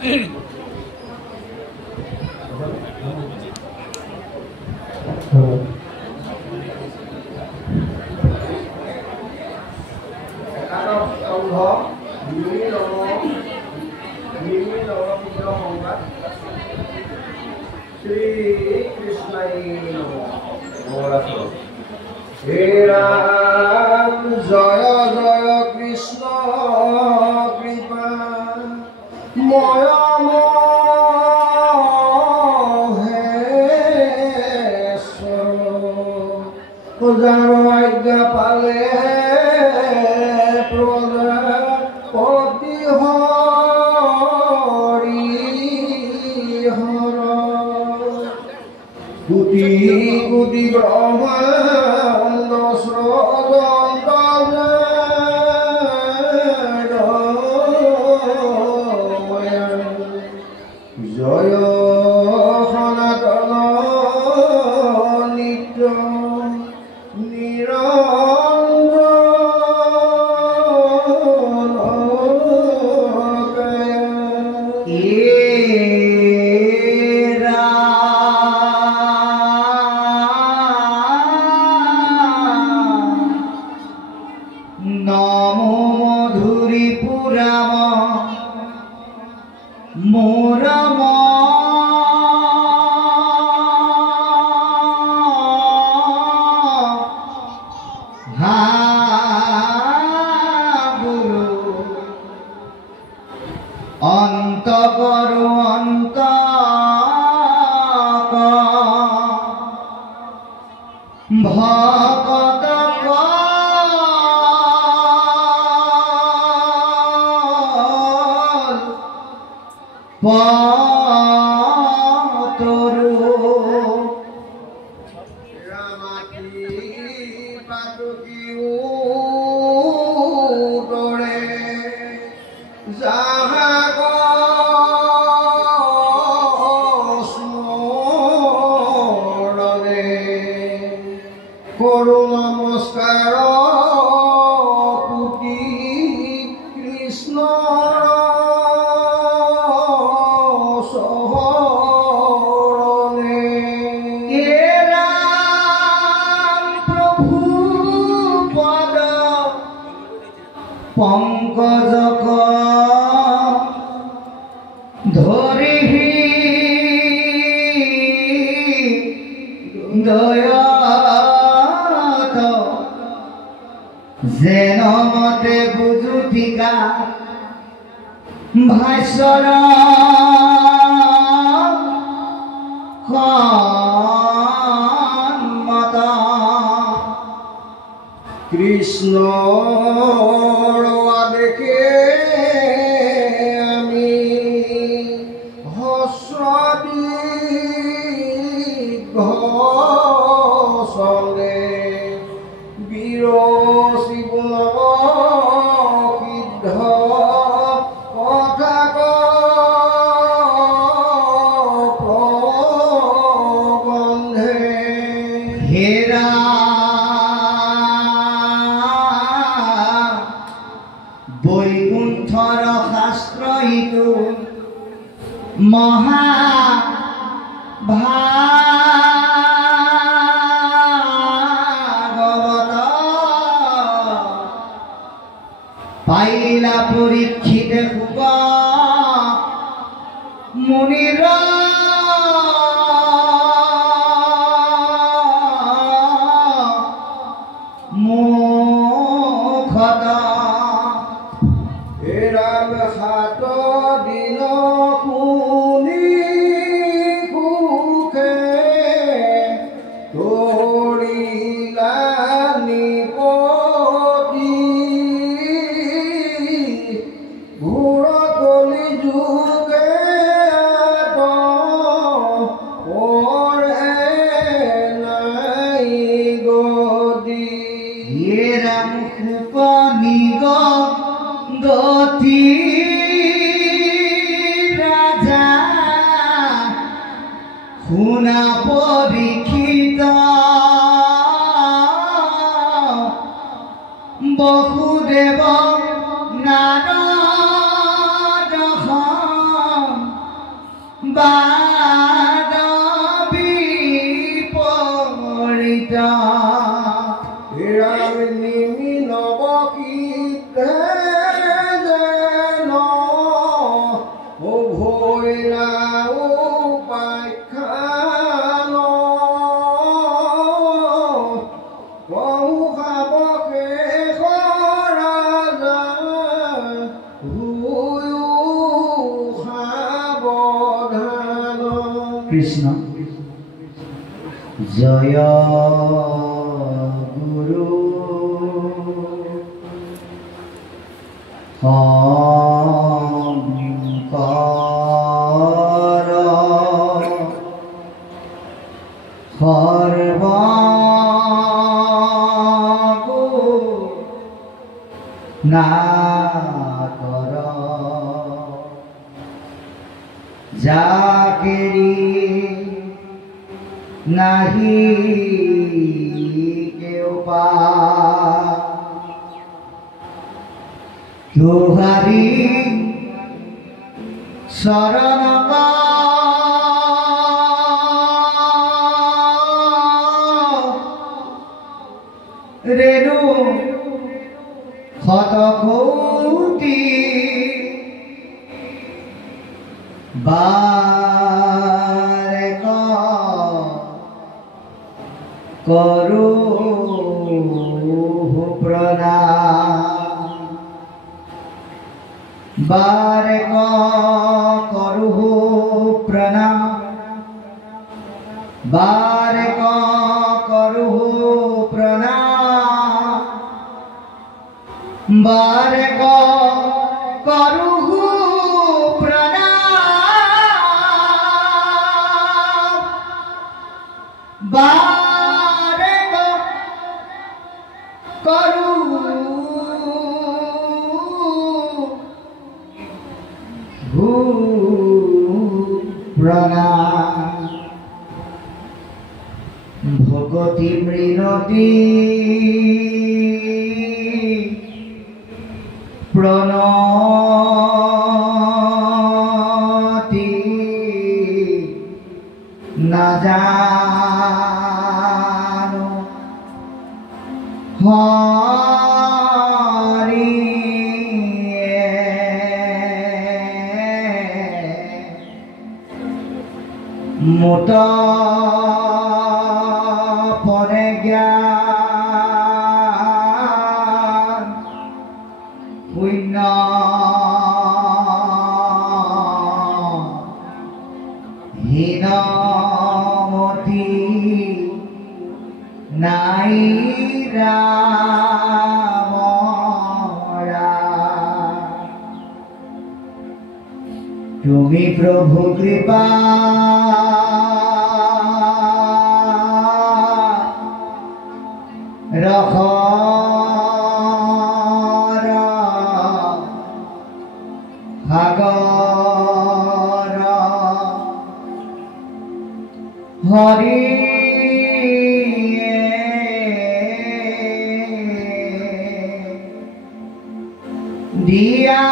हे राम जय जय कृष्ण कृपा मयम जार आज्ञा पाले प्रजापति हरि हर कोटि कोटि ब्रह्मांड स्रजंत जय सनातन नित्य कृष्ण आदेशे आमी हस्रदीर्घसने बिरसी सिद्ध কথা প্রবন্ধে হেরা বৈকুণ্ঠর শাস্ত্রহিত মহাভাগবত পাইলা পরীক্ষিত খুব মুনির মুখত এরাম হাত দিন কুনি কুখে তোড়িলা নিপতি ঘোর কলি যুগে পড়ে নাই গদি এরাম খুব নিগ গতি রাজা শুনা পৰীক্ষিত বসুদেৱ নাৰায়ণ বাদ বিপৰীত নিমি নবকীতে যেন ভৈৰা উপাখ্যান কহু খাবকে ৰাজা হুয়ো সাৱধান। কৃষ্ণ জয় গুৰু শংকৰ সৰ্বগুণাকৰ যাকেৰি নাহি কেও পা তুহারি শরণ রেণু শত কোটি বারে করু প্রণাম বারে করু প্রণাম বারে করু প্রণাম বারে করু প্রণাম বারে করু প্রণাম ভগতি মৃণতি প্রণতি না জানো হরি মোট পরে জ্ঞান শূন্য হীনমতি নাই রাম তুমি প্রভু কৃপা রখ সাগর হরি দিয়া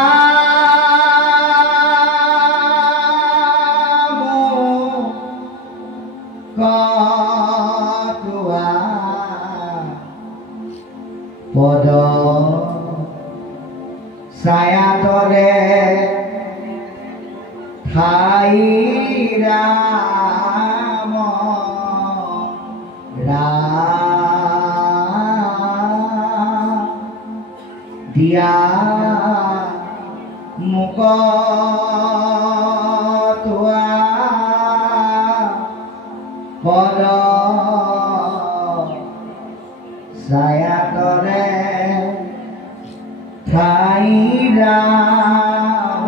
কটুয়া পদ ছায়া তলে ঠাই রাম দিয়া মুক তোয়া পদ ছায়া তলে ঠাই রাম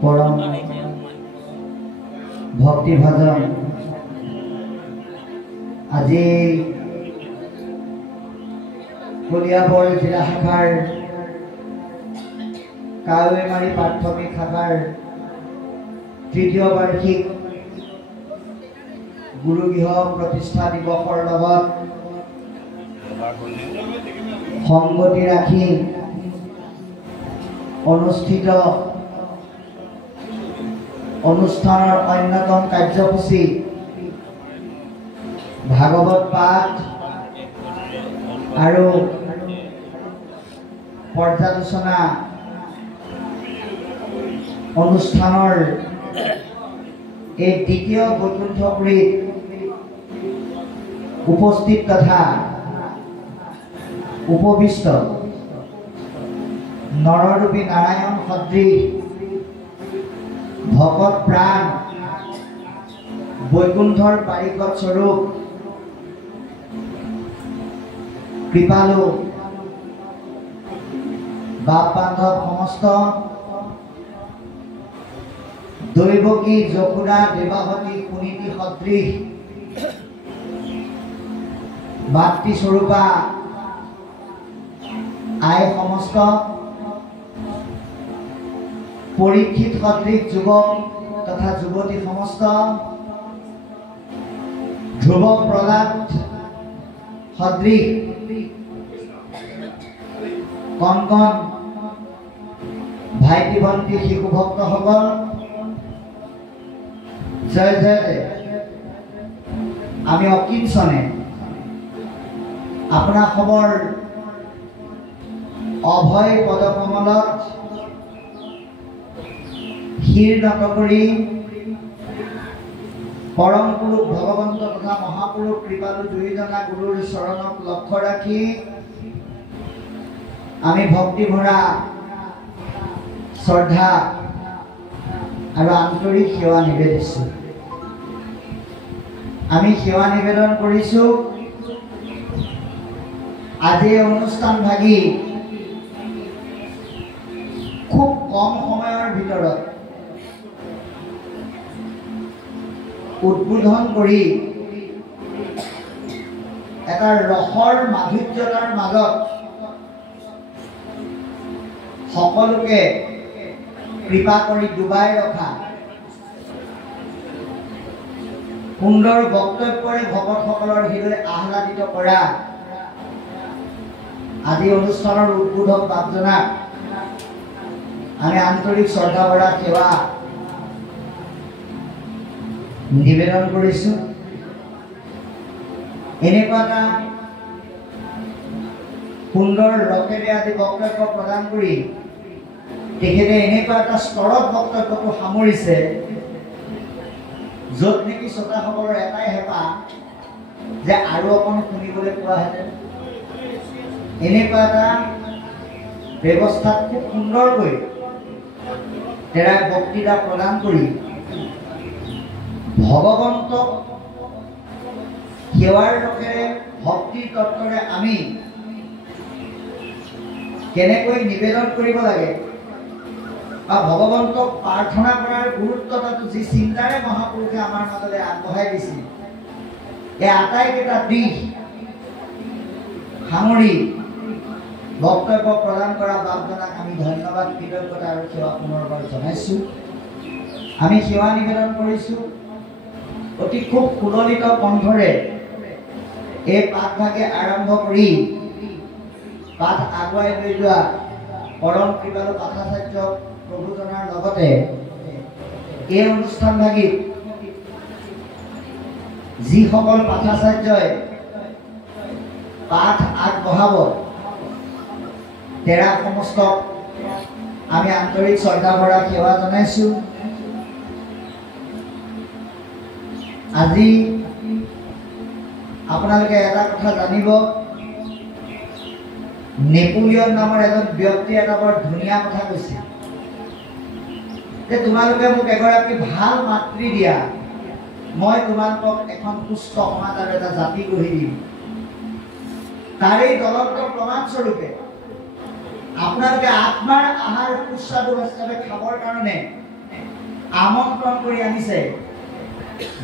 পরম ভক্তি ভজন আজি কলিয়াবৰ জিলা শাখাৰ কাৱৈমাৰী প্ৰাথমিক শাখাৰ তৃতীয় বাৰ্ষিক গুৰুগৃহ প্ৰতিষ্ঠা দিৱসৰ লগত সংগতি ৰাখি অনুষ্ঠিত অনুষ্ঠানৰ অন্যতম কাৰ্যসূচী ভাগৱত পাঠ আৰু পৰ্যালোচনা অনুষ্ঠানৰ এই দ্বিতীয় বৈকুণ্ঠপুৰীত উপস্থিত তথা উপবিষ্ট নৰৰূপী নাৰায়ণ সদৃশ ভকত প্ৰাণ বৈকুণ্ঠৰ পাৰিকত স্বৰূপ কৃপালু বাপ বান্ধৱ সমস্ত দৈৱকী যশোদা দেৱাৱতী পুনীতি সদৃশ মাতৃস্বৰূপা আই সমস্ত পৰীক্ষিত সদৃশ যুৱক তথা যুৱতী সমস্ত ধ্ৰুৱ প্ৰহ্লাদ সদৃশ কণ কণ ভাইটি ভণ্টি শিশু ভক্তসকল জয় জয়। আমি অকিঞ্চনে আপোনাৰ খবৰ অভয় পদকমলত শিৰ নত কৰি পৰম পুৰুষ ভগৱন্ত তথা মহাপুৰুষ কৃপালু দুয়োজনা গুৰুৰ চৰণক লক্ষ্য ৰাখি আমি ভক্তি ভৰা শ্ৰদ্ধা আৰু আন্তৰিক সেৱা নিবেদিছো। আমি সেৱা নিবেদন কৰিছো আজি অনুষ্ঠান ভাগি খুব কম সময়ৰ ভিতৰত উদ্বোধন কৰি এটা ৰসৰ মাধুৰ্যতাৰ মাজত সকলোকে কৃপা কৰি ডুবাই ৰখা সুন্দৰ বক্তব্যৰে ভকতসকলৰ হৃদয় আহ্লাদিত কৰা আজি অনুষ্ঠানৰ উদ্বোধক বাপজনাক আমি আন্তৰিক শ্ৰদ্ধা ভৰা সেৱা নিবেদন কৰিছো। এনেকুৱা এটা সুন্দৰ ৰকেৰে আজি বক্তব্য প্ৰদান কৰি তেখেতে এনেকুৱা এটা স্তৰত বক্তব্যটো সামৰিছে য'ত নেকি শ্ৰোতাসকলৰ এটাই হেঁপাহ যে আৰু অকণ শুনিবলৈ পোৱাহেঁতেন। এনেকুৱা এটা ব্যৱস্থাত খুব সুন্দৰকৈ তেৰাই বক্তৃতা প্ৰদান কৰি ভগৱন্তক সেৱাৰ ৰসেৰে ভক্তিৰ তত্ত্বৰে আমি কেনেকৈ নিবেদন কৰিব লাগে বা ভগৱন্তক প্ৰাৰ্থনা কৰাৰ গুৰুত্বতাটো যি চিন্তাৰে মহাপুৰুষে আমাৰ মাজলৈ আগবঢ়াই দিছিল এই আটাইকেইটা দিশ সামৰি বক্তব্য প্ৰদান কৰা বাপজনাক আমি ধন্যবাদ কৃতজ্ঞতা আৰু সেৱা পুনৰবাৰ জনাইছো। আমি সেৱা নিবেদন কৰিছো অতি খুব সুললিত কণ্ঠৰে এই পাঠভাগে আৰম্ভ কৰি পাঠ আগুৱাই লৈ যোৱা পৰম কৃপালু পাঠাচাৰ্য প্ৰভুজনাৰ লগতে এই অনুষ্ঠান ভাগিত যিসকল পাঠাচাৰ্যই পাঠ আগবঢ়াব তেৰা সমস্তক আমি আন্তৰিক শ্ৰদ্ধা ভৰা সেৱা জনাইছো। আজি আপোনালোকে এটা কথা জানিব, নেপোলিয়ন নামৰ এজন ব্যক্তিয়ে এটা বৰ ধুনীয়া কথা কৈছে যে তোমালোকে মোক এগৰাকী ভাল মাতৃ দিয়া, মই তোমালোকক এখন সুস্থ সমাজ আৰু এটা জাতি গঢ়ি দিম। তাৰেই জ্বলন্ত প্ৰমাণস্বৰূপে আপোনালোকে আত্মাৰ আহাৰ সুস্বাদু হিচাপে খাবৰ কাৰণে আমন্ত্ৰণ কৰি আনিছে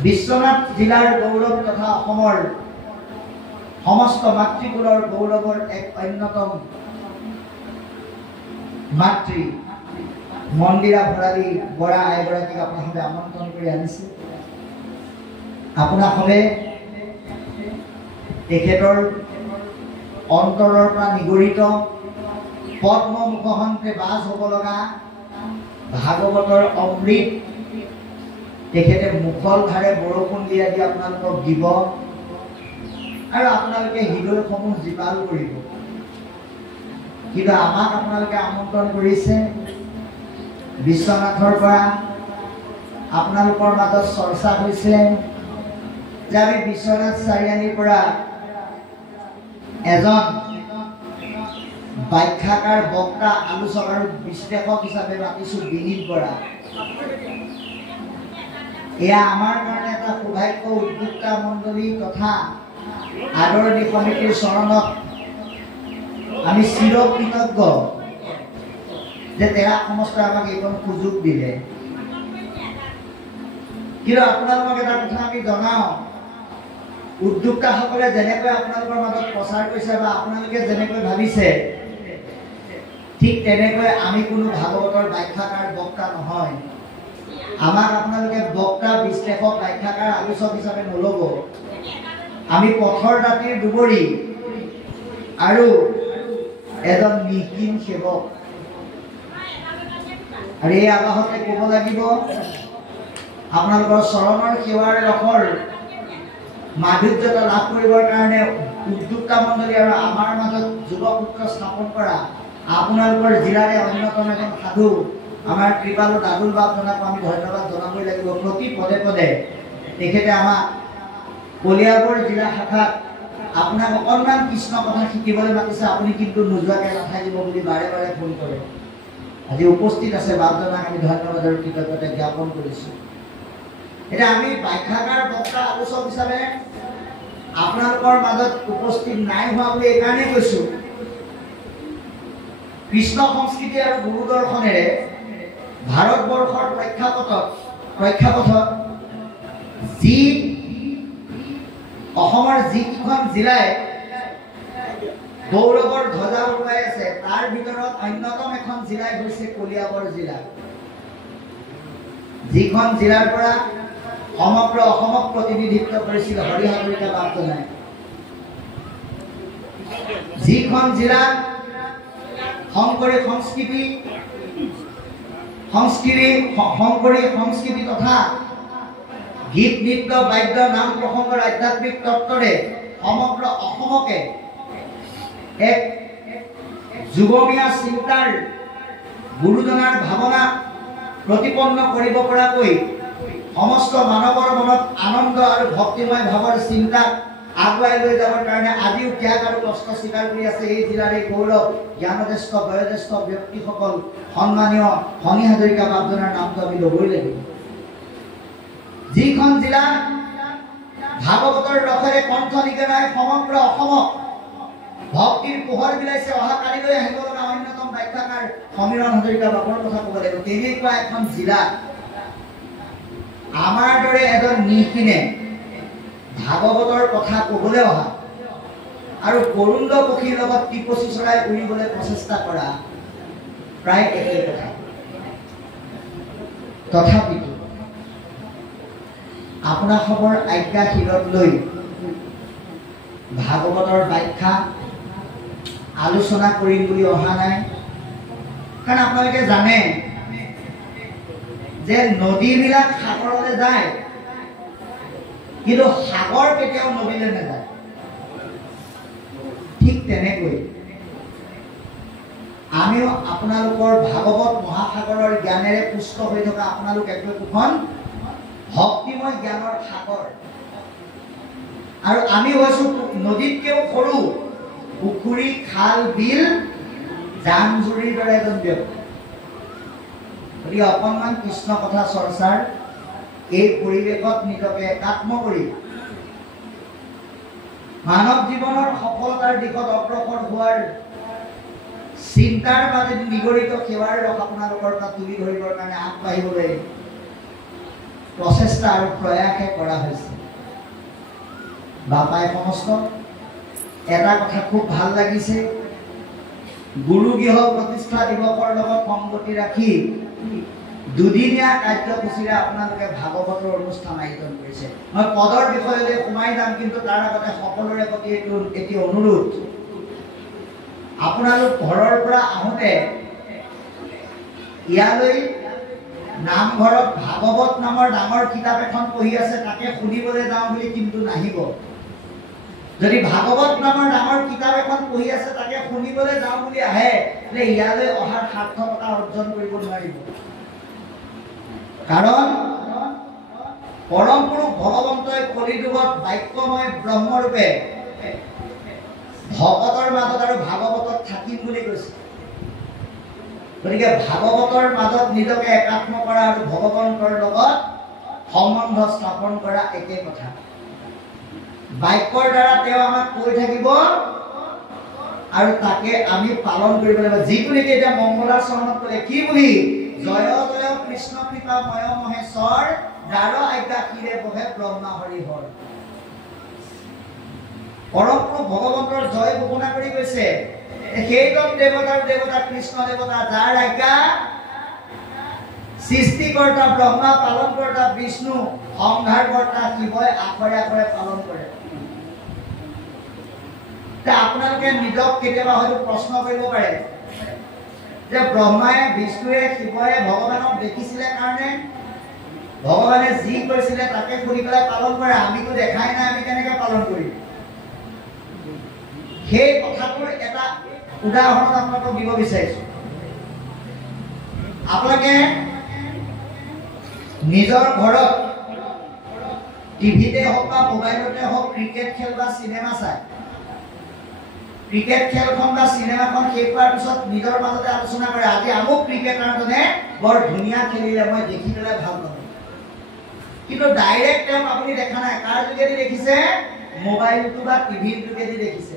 বিশ্বনাথ জিলাৰ গৌৰৱ তথা অসমৰ সমস্ত মাতৃকুলৰ গৌৰৱৰ এক অন্যতম মাতৃ মন্দিৰা ভৰালী বৰা এগৰাকীক আপোনালোকে আমন্ত্ৰণ কৰি আনিছে। আপোনালোকে তেখেতৰ অন্তৰৰ পৰা নিগৰিত পদ্ম মুখহন্তে বাজ হ'ব লগা ভাগৱতৰ অমৃত তেখেতে মুখল ধাৰে বৰষুণ দিয়া দি আপোনালোকক দিব আৰু আপোনালোকে হৃদয়সমূহ জীপাল কৰিব। কিন্তু আমাক আপোনালোকে আমন্ত্ৰণ কৰিছে বিশ্বনাথৰ পৰা আপোনালোকৰ মাজত চৰ্চা হৈছে যে আমি বিশ্বনাথ চাৰিআলিৰ পৰা এজন ব্যাখ্যাকাৰ বক্তা আলোচক আৰু বিশ্লেষক হিচাপে মাতিছো বিনীত বৰা। এয়া আমাৰ কাৰণে এটা সৌভাগ্য। উদ্যোক্তা মণ্ডলী তথা আদৰণি সমিতিৰ চৰণত আমি চিৰ কৃতজ্ঞ যে তেৰা সংস্থাই আমাক এইখন সুযোগ দিলে। কিন্তু আপোনালোকক এটা কথা আমি জনাওঁ, উদ্যোক্তাসকলে যেনেকৈ আপোনালোকৰ মাজত প্ৰচাৰ কৰিছে বা আপোনালোকে যেনেকৈ ভাবিছে ঠিক তেনেকৈ আমি কোনো ভাগৱতৰ ব্যাখ্যাকাৰ বক্তা নহয়। আমাক আপোনালোকে বক্তা বিশ্লেষক ব্যাখ্যাকাৰ আলোচক হিচাপে নল'ব। আমি পথৰ দাঁতিৰ দুবৰি আৰু এজন নিকীন সেৱক। আৰু এই আৱাহতে ক'ব লাগিব আপোনালোকৰ চৰণৰ সেৱাৰ ৰসৰ মাধুৰ্যতা লাভ কৰিবৰ কাৰণে উদ্যোক্তা মণ্ডলী আৰু আমাৰ মাজত যুৱপুত্ৰ স্থাপন কৰা আপোনালোকৰ জিলাৰে অন্যতম এজন সাধু আমাৰ কৃপালু দাদুল বাপজনক আমি ধন্যবাদ জনাবই লাগিব। প্ৰতি পদে পদে তেখেতে আমাক কলিয়াবৰ জিলা শাখাত আপোনাক অকণমান কৃষ্ণ কথা শিকিবলৈ মাতিছে, আপুনি কিন্তু নোযোৱাকৈ নাথাকিব বুলি বাৰে বাৰে ফোন কৰে। আজি উপস্থিত আছে বাপজনক আমি ধন্যবাদ আৰু কৃতজ্ঞতা জ্ঞাপন কৰিছোঁ। এতিয়া আমি ব্যাখ্যাকাৰ বক্তা আলোচক হিচাপে আপোনালোকৰ মাজত উপস্থিত নাই হোৱা বুলি এইকাৰণেই কৈছোঁ, কৃষ্ণ সংস্কৃতি আৰু গুৰু দৰ্শনেৰে ভাৰতবৰ্ষৰ প্ৰেক্ষাপটত যি অসমৰ যিকেইখন জিলাই গৌৰৱৰ ধ্বজা উৰুৱাই আছে তাৰ ভিতৰত অন্যতম এখন জিলাই হৈছে কলিয়াবৰ জিলা, যিখন জিলাৰ পৰা সমগ্ৰ অসমক প্ৰতিনিধিত্ব কৰিছিল হৰি হাজৰিকা বাপজনাই। যিখন জিলাত শংকৰী সংস্কৃতি তথা গীত নৃত্য বাদ্য নাম প্ৰসংগৰ আধ্যাত্মিক তত্ত্বৰে সমগ্ৰ অসমকে এক যুগমীয়া চিন্তাৰ গুৰুজনাৰ ভাৱনা প্ৰতিপন্ন কৰিব পৰাকৈ সমস্ত মানৱৰ মনত আনন্দ আৰু ভক্তিময় ভাৱৰ চিন্তা আগুৱাই লৈ যাবৰ কাৰণে আজিও ত্যাগ আৰু কষ্ট স্বীকাৰ কৰি আছে এই জিলাৰ এই গৌৰৱ জ্ঞানজ্যেষ্ঠ বয়োজ্যেষ্ঠ ব্যক্তিসকল সন্মানীয় হৰি হাজৰিকা বাপজনাৰ নামটো আমি ল'বই লাগিব। যিখন জিলা ভাগৱতৰ ৰসেৰে কণ্ঠ নিকেনাই সমগ্ৰ অসমক ভক্তিৰ পোহৰ বিলাইছে, অহা কালিলৈ আহিব লগা অন্যতম ব্যাখ্যাকাৰ সমীৰণ হাজৰিকা বাপৰ কথা ক'ব লাগিব। তেনেকুৱা এখন জিলা আমাৰ দৰে এজন নিকিনে ভাগৱতৰ কথা ক'বলৈ অহা আৰু বৰুণ্ড পক্ষীৰ লগত টিপচি চৰাই উৰিবলৈ প্ৰচেষ্টা কৰা প্ৰায় একেই কথা। তথাপিতো আপোনাসৱৰ আজ্ঞা শিৰত লৈ ভাগৱতৰ ব্যাখ্যা আলোচনা কৰিম বুলি অহা নাই, কাৰণ আপোনালোকে জানে যে নদীবিলাক সাগৰলৈ যায় কিন্তু সাগৰ কেতিয়াও নদীলৈ নাযায়। ঠিক তেনেকৈ আমিও আপোনালোকৰ ভাগৱত মহাসাগৰৰ জ্ঞানেৰে পুষ্ট হৈ থকা আপোনালোক একোখন ভক্তিময় জ্ঞানৰ সাগৰ, আৰু আমি হৈছো নদীতকেও সৰু পুখুৰী খাল বিল জান জুৰিৰ দৰে এজন ব্যক্তি। গতিকে অকণমান কৃষ্ণ কথা চৰ্চাৰ এই পৰিৱেশত নিজকে একাত্ম কৰি মানৱ জীৱনৰ সফলতাৰ দিশত অগ্ৰসৰ হোৱাৰ চিন্তাৰ মাজেদি নিগৰিত সেৱাৰ ৰস আপোনালোকৰ পৰা তুলি ধৰিবৰ কাৰণে আগবাঢ়িবলৈ প্ৰচেষ্টা আৰু প্ৰয়াসে কৰা হৈছে। বাপাই সমস্ত এটা কথা খুব ভাল লাগিছে, গুৰু গৃহ প্ৰতিষ্ঠা দিৱসৰ লগত সংগতি ৰাখি দুদিনীয়া কাৰ্যসূচীৰে আপোনালোকে ভাগৱতৰ অনুষ্ঠান আয়োজন কৰিছে। মই পদৰ বিষয়লৈ সোমাই যাম, কিন্তু তাৰ আগতে সকলোৰে প্ৰতি এটি অনুৰোধ, আপোনালোক ঘৰৰ পৰা আহোঁতে ইয়ালৈ নামঘৰত ভাগৱত নামৰ ডাঙৰ কিতাপ এখন পঢ়ি আছে, তাকে শুনিবলৈ যাওঁ বুলি কিন্তু নাহিব। যদি ভাগৱত নামৰ ডাঙৰ কিতাপ এখন পঢ়ি আছে, তাকে শুনিবলৈ যাওঁ বুলি আহে, তেন্তে ইয়ালৈ অহাৰ সাৰ্থকতা অৰ্জন কৰিব নোৱাৰিব। কাৰণ পৰম পুৰুষ ভগৱন্তই কলিযুগত বাক্যময় ব্ৰহ্মৰূপে ভকতৰ মাজত আৰু ভাগৱতত থাকিম বুলি কৈছে। গতিকে ভাগৱতৰ মাজত নিজকে একাত্ম কৰা আৰু ভগৱন্তৰ লগত সম্বন্ধ স্থাপন কৰা একে কথা। বাক্যৰ দ্বাৰা তেওঁ আমাক কৈ থাকিব আৰু তাকে আমি পালন কৰিব লাগিব। যিটো নেকি এতিয়া মংগলাৰ চৰণত ক'লে কি বুলি, জয় জয় কৃষ্ণ কৃপা ময় মহেশ্বৰ, দ্বাৰ আজ্ঞা ক্ষীৰে বহে ব্ৰহ্মা হৰি হৰ। পৰম পুৰুষ ভগৱন্তৰ জয় ঘোষণা কৰি গৈছে, সেইজন দেৱতাৰ দেৱতা কৃষ্ণ দেৱতা, যাৰ আজ্ঞা সৃষ্টিকৰ্তা ব্ৰহ্মা, পালনকৰ্তা বিষ্ণু, সংহাৰকৰ্তা শিৱই আখৰে আখৰে পালন কৰে। আপোনালোকে নিজক কেতিয়াবা হয়তো প্ৰশ্ন কৰিব পাৰে যে ব্ৰহ্মাই, বিষ্ণুৱে, শিৱয়ে ভগৱানক দেখিছিলে কাৰণে ভগৱানে যি কৈছিলে তাকে শুনি পেলাই পালন কৰে, আমিতো দেখাই নাই, আমি কেনেকৈ পালন কৰিম? সেই কথাটোৰ এটা উদাহৰণ আপোনালোকক দিব বিচাৰিছো। আপোনালোকে নিজৰ ঘৰত টিভিতে হওক বা মোবাইলতে হওক ক্ৰিকেট খেল বা চিনেমা চাই, ক্ৰিকেট খেলখন বা চিনেমাখন শেষ হোৱাৰ পিছত নিজৰ মাজতে আলোচনা কৰে, আজি আমুক ক্ৰিকেটাৰজনে বৰ ধুনীয়া খেলিলে, মই দেখি পেলাই ভাল পালোঁ। কিন্তু ডাইৰেক্ট তেওঁক আপুনি দেখা নাই, কাৰ যোগেদি দেখিছে? মোবাইলটো বা টিভিৰ যোগেদি দেখিছে।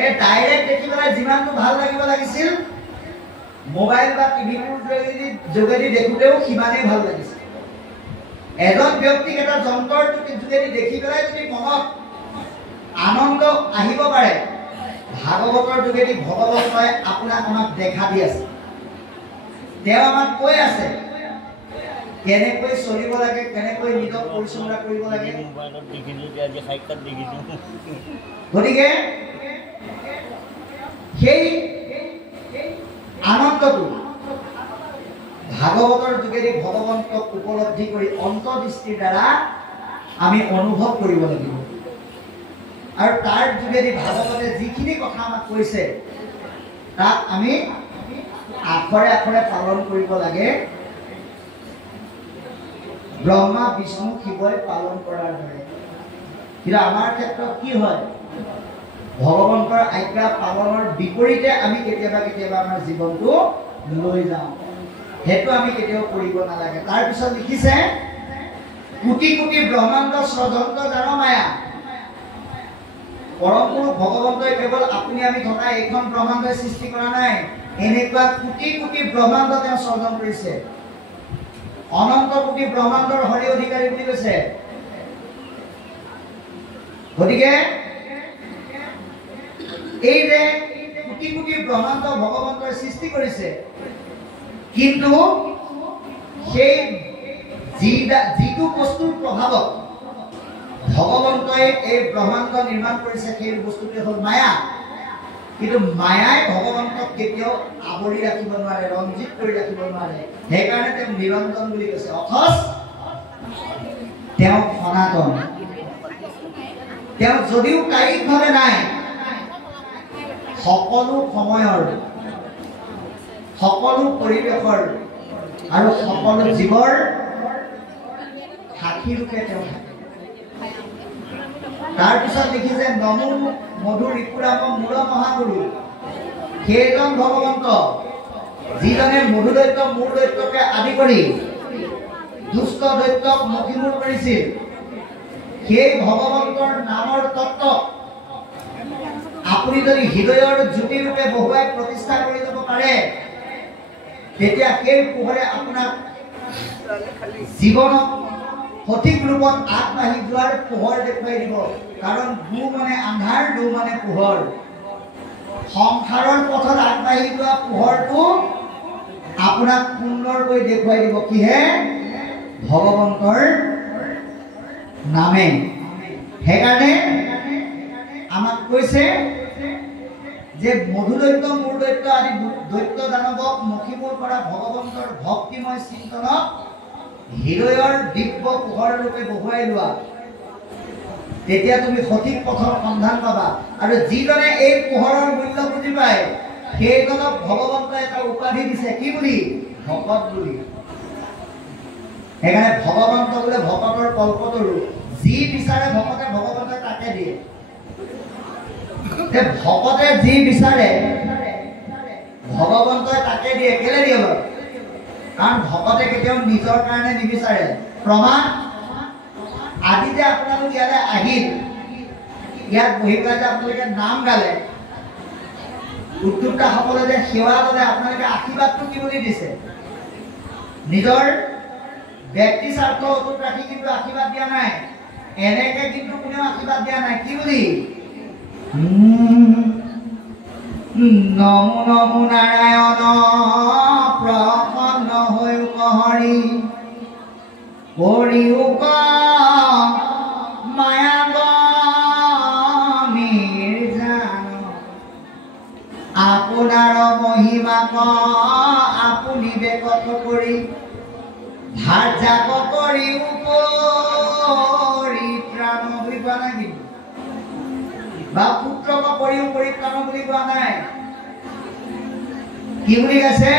এই ডাইৰেক্ট দেখি পেলাই যিমানটো ভাল লাগিব লাগিছিল, মোবাইল বা টিভিৰ যোগেদি দেখোঁতেও সিমানেই ভাল লাগিছে। এজন ব্যক্তিক এটা যন্ত্ৰৰ যোগেদি দেখি পেলাই যদি মনত আনন্দ আহিব পাৰে, ভাগৱতৰ যোগেদি ভগৱন্তই আপোনাক আমাক দেখা দি আছে। তেওঁ আমাক কৈ আছে কেনেকৈ চলিব লাগে, কেনেকৈ নিজক পৰিচালনা কৰিব লাগে। গতিকে সেই আনন্দটো ভাগৱতৰ যোগেদি ভগৱন্তক উপলব্ধি কৰি অন্তৰ্দৃষ্টিৰ দ্বাৰা আমি অনুভৱ কৰিব লাগিব। আৰু তাৰ যোগেদি ভাগৱতে যিখিনি কথা আমাক কৈছে তাক আমি আখৰে আখৰে পালন কৰিব লাগে, ব্ৰহ্মা বিষ্ণু শিৱই পালন কৰাৰ দৰে। কিন্তু আমাৰ ক্ষেত্ৰত কি হয়, ভগৱন্তৰ আজ্ঞা পালনৰ বিপৰীতে আমি কেতিয়াবা কেতিয়াবা আমাৰ জীৱনটো লৈ যাওঁ। সেইটো আমি কেতিয়াও কৰিব নালাগে। তাৰপিছত লিখিছে, কোটি কোটি ব্ৰহ্মাণ্ড স্বযন্ত্ৰ জান মায়া। পৰম পুৰুষ ভগৱন্তই কেৱল আপুনি আমি থকা এইখন ব্ৰহ্মাণ্ডই সৃষ্টি কৰা নাই, এনেকুৱা কোটি কোটি ব্ৰহ্মাণ্ড তেওঁ স্বজন কৰিছে। অনন্ত কোটি ব্ৰহ্মাণ্ডৰ হৰি অধিকাৰী বুলি কৈছে। গতিকে এই যে কোটি কোটি ব্ৰহ্মাণ্ড ভগৱন্তই সৃষ্টি কৰিছে, কিন্তু সেই যিটো বস্তুৰ প্ৰভাৱত ভগৱন্তই এই ব্ৰহ্মাণ্ড নিৰ্মাণ কৰিছে, সেই বস্তুটোৱে হ'ল মায়া। কিন্তু মায়াই ভগৱন্তক কেতিয়াও আৱৰি ৰাখিব নোৱাৰে, ৰঞ্জিত কৰি ৰাখিব নোৱাৰে। সেইকাৰণে তেওঁ নিৰঞ্জন বুলি কৈছে। অথচ তেওঁ সনাতন। তেওঁ যদিও কায়িকভাৱে নাই, সকলো সময়ৰ, সকলো পৰিৱেশৰ আৰু সকলো জীৱৰ সাক্ষী ৰূপে তেওঁ থাকে। তাৰপিছত লিখিছে, নমো মধু ৰিপুৰাম মূল মহাগুৰু। সেইজন ভগৱন্ত যিজনে মধু দৈত্য মূৰ দৈত্যকে আদি কৰি দুষ্ট দৈত্যক মষিমূৰ কৰিছিল, সেই ভগৱন্তৰ নামৰ তত্ত্ব আপুনি যদি হৃদয়ৰ জ্যোতি ৰূপে বহুৱাই প্ৰতিষ্ঠা কৰি যাব পাৰে, তেতিয়া সেই পোহৰে আপোনাক জীৱনত সঠিক ৰূপত আগবাঢ়ি যোৱাৰ পোহৰ দেখুৱাই দিব। কাৰণ দু মানে আন্ধাৰ, দু মানে পোহৰ। সংসাৰৰ পথত আগবাঢ়ি যোৱা পোহৰটো আপোনাক সুন্দৰকৈ দেখুৱাই দিব। কিহে? ভগৱন্তৰ নামে। সেইকাৰণে আমাক কৈছে যে মধুদৈত্য মূৰদৈত্য আদি দৈত্য দানৱক মখিমূৰ কৰা ভগৱন্তৰ ভক্তিময় চিন্তনক হৃদয়ৰ দিব্য পোহৰ ৰূপে বহুৱাই লোৱা, তেতিয়া তুমি সঠিক পথৰ সন্ধান পাবা। আৰু যিজনে এই পোহৰৰ মূল্য বুজি পায় সেইজনক ভগৱন্তই এটা উপাধি দিছে, কি বুলি? ভকত বুলি। সেইকাৰণে ভগৱন্ত বোলে ভকতৰ কল্পতৰু, যি বিচাৰে ভকতে ভগৱন্তে তাকে দিয়ে। ভকতে যি বিচাৰে ভগৱন্তই তাকে দিয়ে। কেলে দিয়ে বাৰু? কাৰণ ভকতে কেতিয়াও নিজৰ কাৰণে নিবিচাৰে। প্ৰমাণ, আজি যে আপোনালোক ইয়ালৈ আহিল, ইয়াত বহি পেলাই যে আপোনালোকে নাম গালে, উদ্যোক্তাসকলে যে সেৱা ল'লে, আপোনালোকে আশীৰ্বাদটো কি বুলি দিছে? নিজৰ ব্যক্তি স্বাৰ্থ অটুট ৰাখি কিন্তু আশীৰ্বাদ দিয়া নাই। এনেকে কিন্তু কোনেও আশীৰ্বাদ দিয়া নাই। কি বুলি? নমো নমো নাৰায়ণ প্ৰসন্ন হৈ হৰি কৰিউক মায়াগমীৰ জান, আপোনাৰ মহিমাক আপুনি বেকত কৰি ধাৰ্যাক কৰি পৰিত্ৰাণ বুলি কোৱা নাই কিন্তু, বা পুত্ৰক কৰিও পৰিত্ৰাণ বুলি কোৱা নাই। কি বুলি কৈছে?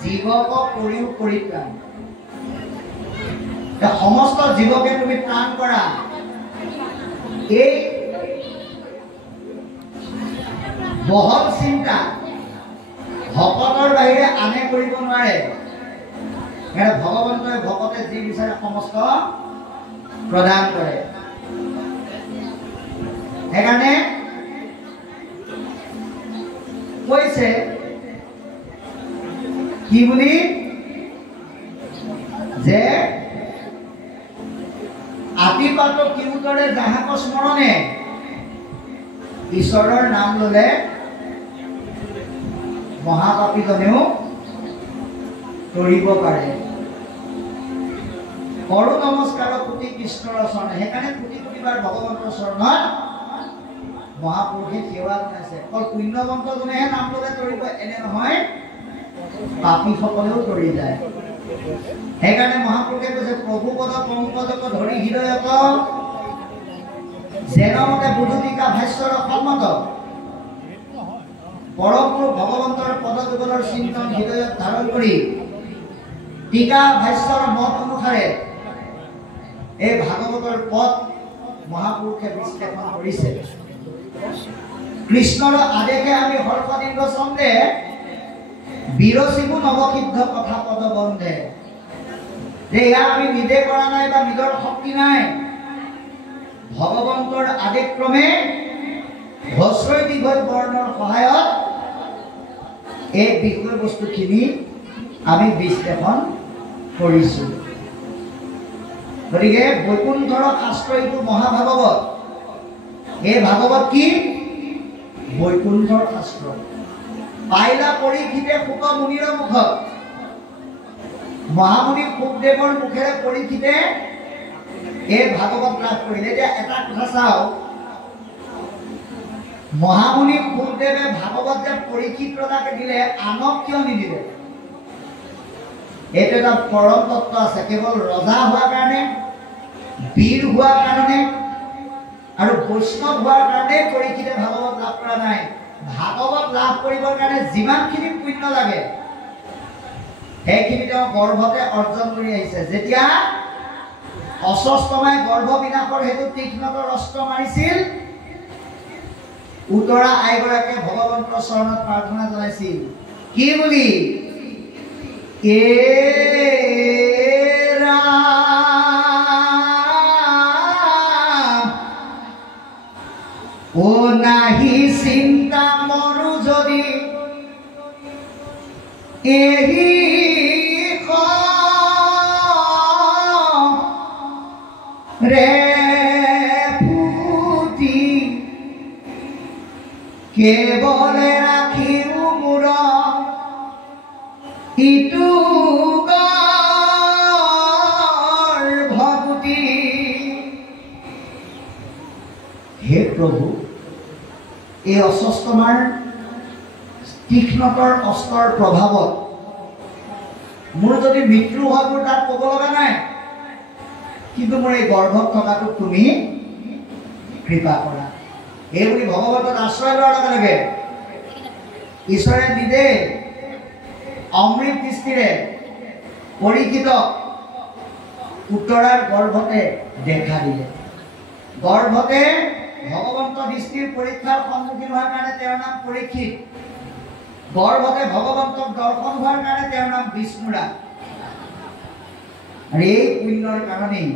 জীৱক কৰিও পৰিত্ৰাণ। সমস্ত জীৱকে তুমি ত্ৰাণ কৰা। এই বহল চিন্তা ভকতৰ বাহিৰে আনে কৰিব নোৱাৰে। ভগৱন্তই ভকতে যি বিচাৰে সমস্ত প্ৰদান কৰে। সেইকাৰণে কৈছে কি বুলি? যে আতিপাত কিউতৰে যাহাক স্মৰণে, ঈশ্বৰৰ নাম ললে মহাপাপীজনেও তৰিব পাৰে। কৰো নমস্কাৰ কোটি কৃষ্ণৰ চৰণে। সেইকাৰণে কোটি কোটিবাৰ ভগৱন্তৰ চৰণত মহাপুৰুষে সেৱা জনাইছে। অকল পুণ্যৱন্তজনেহে নাম ললে তৰিব এনে নহয়, পাপীসকলেও তৰি যায়। সেইকাৰণে মহাপুৰুষে কৈছে প্ৰভু পদ পংকজক ধৰি হৃদয়ত যেনমতে বুধুতিকা ভাষ্যৰ সন্মত, পৰমপুৰুষ ভগৱন্তৰ পদযুগলৰ চিন্তন হৃদয়ত ধাৰণ কৰি টিকা ভাষ্যৰ মত অনুসাৰে এই ভাগৱতৰ পদ মহাপুৰুষে বিশ্লেষণ কৰিছে। কৃষ্ণৰ আদেশে আমি হৰ্ষদীৰ্ঘ ছন্দে বিৰচিবু নৱসিদ্ধ কথা পদ বন্ধে। যে এয়া আমি নিজে কৰা নাই বা নিজৰ শক্তি নাই, ভগৱন্তৰ আদেশক্ৰমে হস্ৰই দীঘল বৰ্ণৰ সহায়ত এই বিষয়বস্তুখিনি আমি বিশ্লেষণ কৰিছো। গতিকে বৈকুণ্ঠৰ শাস্ত্ৰ এইটো মহাভাগৱত। এই ভাগৱত কি? বৈকুণ্ঠৰ শাস্ত্ৰ। পাইলা পৰীক্ষিতে শুক মুনিৰ মুখত, মহামুনি শুকদেৱৰ মুখেৰে পৰীক্ষিতে এই ভাগৱত লাভ কৰিলে। এতিয়া এটা কথা চাও, মহামুনি শুকদেৱে ভাগৱত যে পৰীক্ষিত ৰজাকে দিলে, আনক কিয় নিদিলে? এইটো এটা পৰম তত্ত্ব আছে। কেৱল ৰজা হোৱাৰ কাৰণে, বীৰ হোৱাৰ কাৰণে আৰু বৈষ্ণৱ হোৱাৰ কাৰণে পৰীক্ষিতে ভাগৱত লাভ কৰা নাই। ভাগৱত লাভ কৰিবৰ কাৰণে যিমানখিনি পুণ্য লাগে সেইখিনি তেওঁ গৰ্ভতে অৰ্জন কৰি আহিছে। যেতিয়া অস্বস্থমাই গৰ্ভ বিনাশৰ হেতু তীক্ষ্ণতৰ অস্ত্ৰ মাৰিছিল, উত্তৰা আইগৰাকীয়ে ভগৱন্তৰ চৰণত প্ৰাৰ্থনা জনাইছিল। কি বুলি? এ ও নাহি চিন্তা মৰু যদি এহি ৰে পুতি কেৱলে ৰাখিও মোৰ ইটো ভগতি। হে প্ৰভু, এই অস্বস্থমাৰ তীক্ষ্ণতৰ অস্ত্ৰৰ প্ৰভাৱত মোৰ যদি মৃত্যু হয় মোৰ তাত ক'ব লগা নাই, কিন্তু মোৰ এই গৰ্ভত থকাটো তুমি কৃপা কৰা। এই বুলি ভগৱতত আশ্ৰয় লোৱাৰ লগে লগে ঈশ্বৰে নিজে অমৃত দৃষ্টিৰে পৰীক্ষিতক উত্তৰাৰ গৰ্ভতে দেখা দিলে। গৰ্ভতে ভগৱন্ত দৃষ্টিৰ পৰীক্ষাৰ সন্মুখীন হোৱাৰ কাৰণে তেওঁৰ নাম পৰীক্ষিত। গৰ্ভতে ভগৱন্তক দৰ্শন হোৱাৰ কাৰণে তেওঁৰ নাম বিষ্ণুৰা। আৰু এই পুণ্যৰ কাৰণেই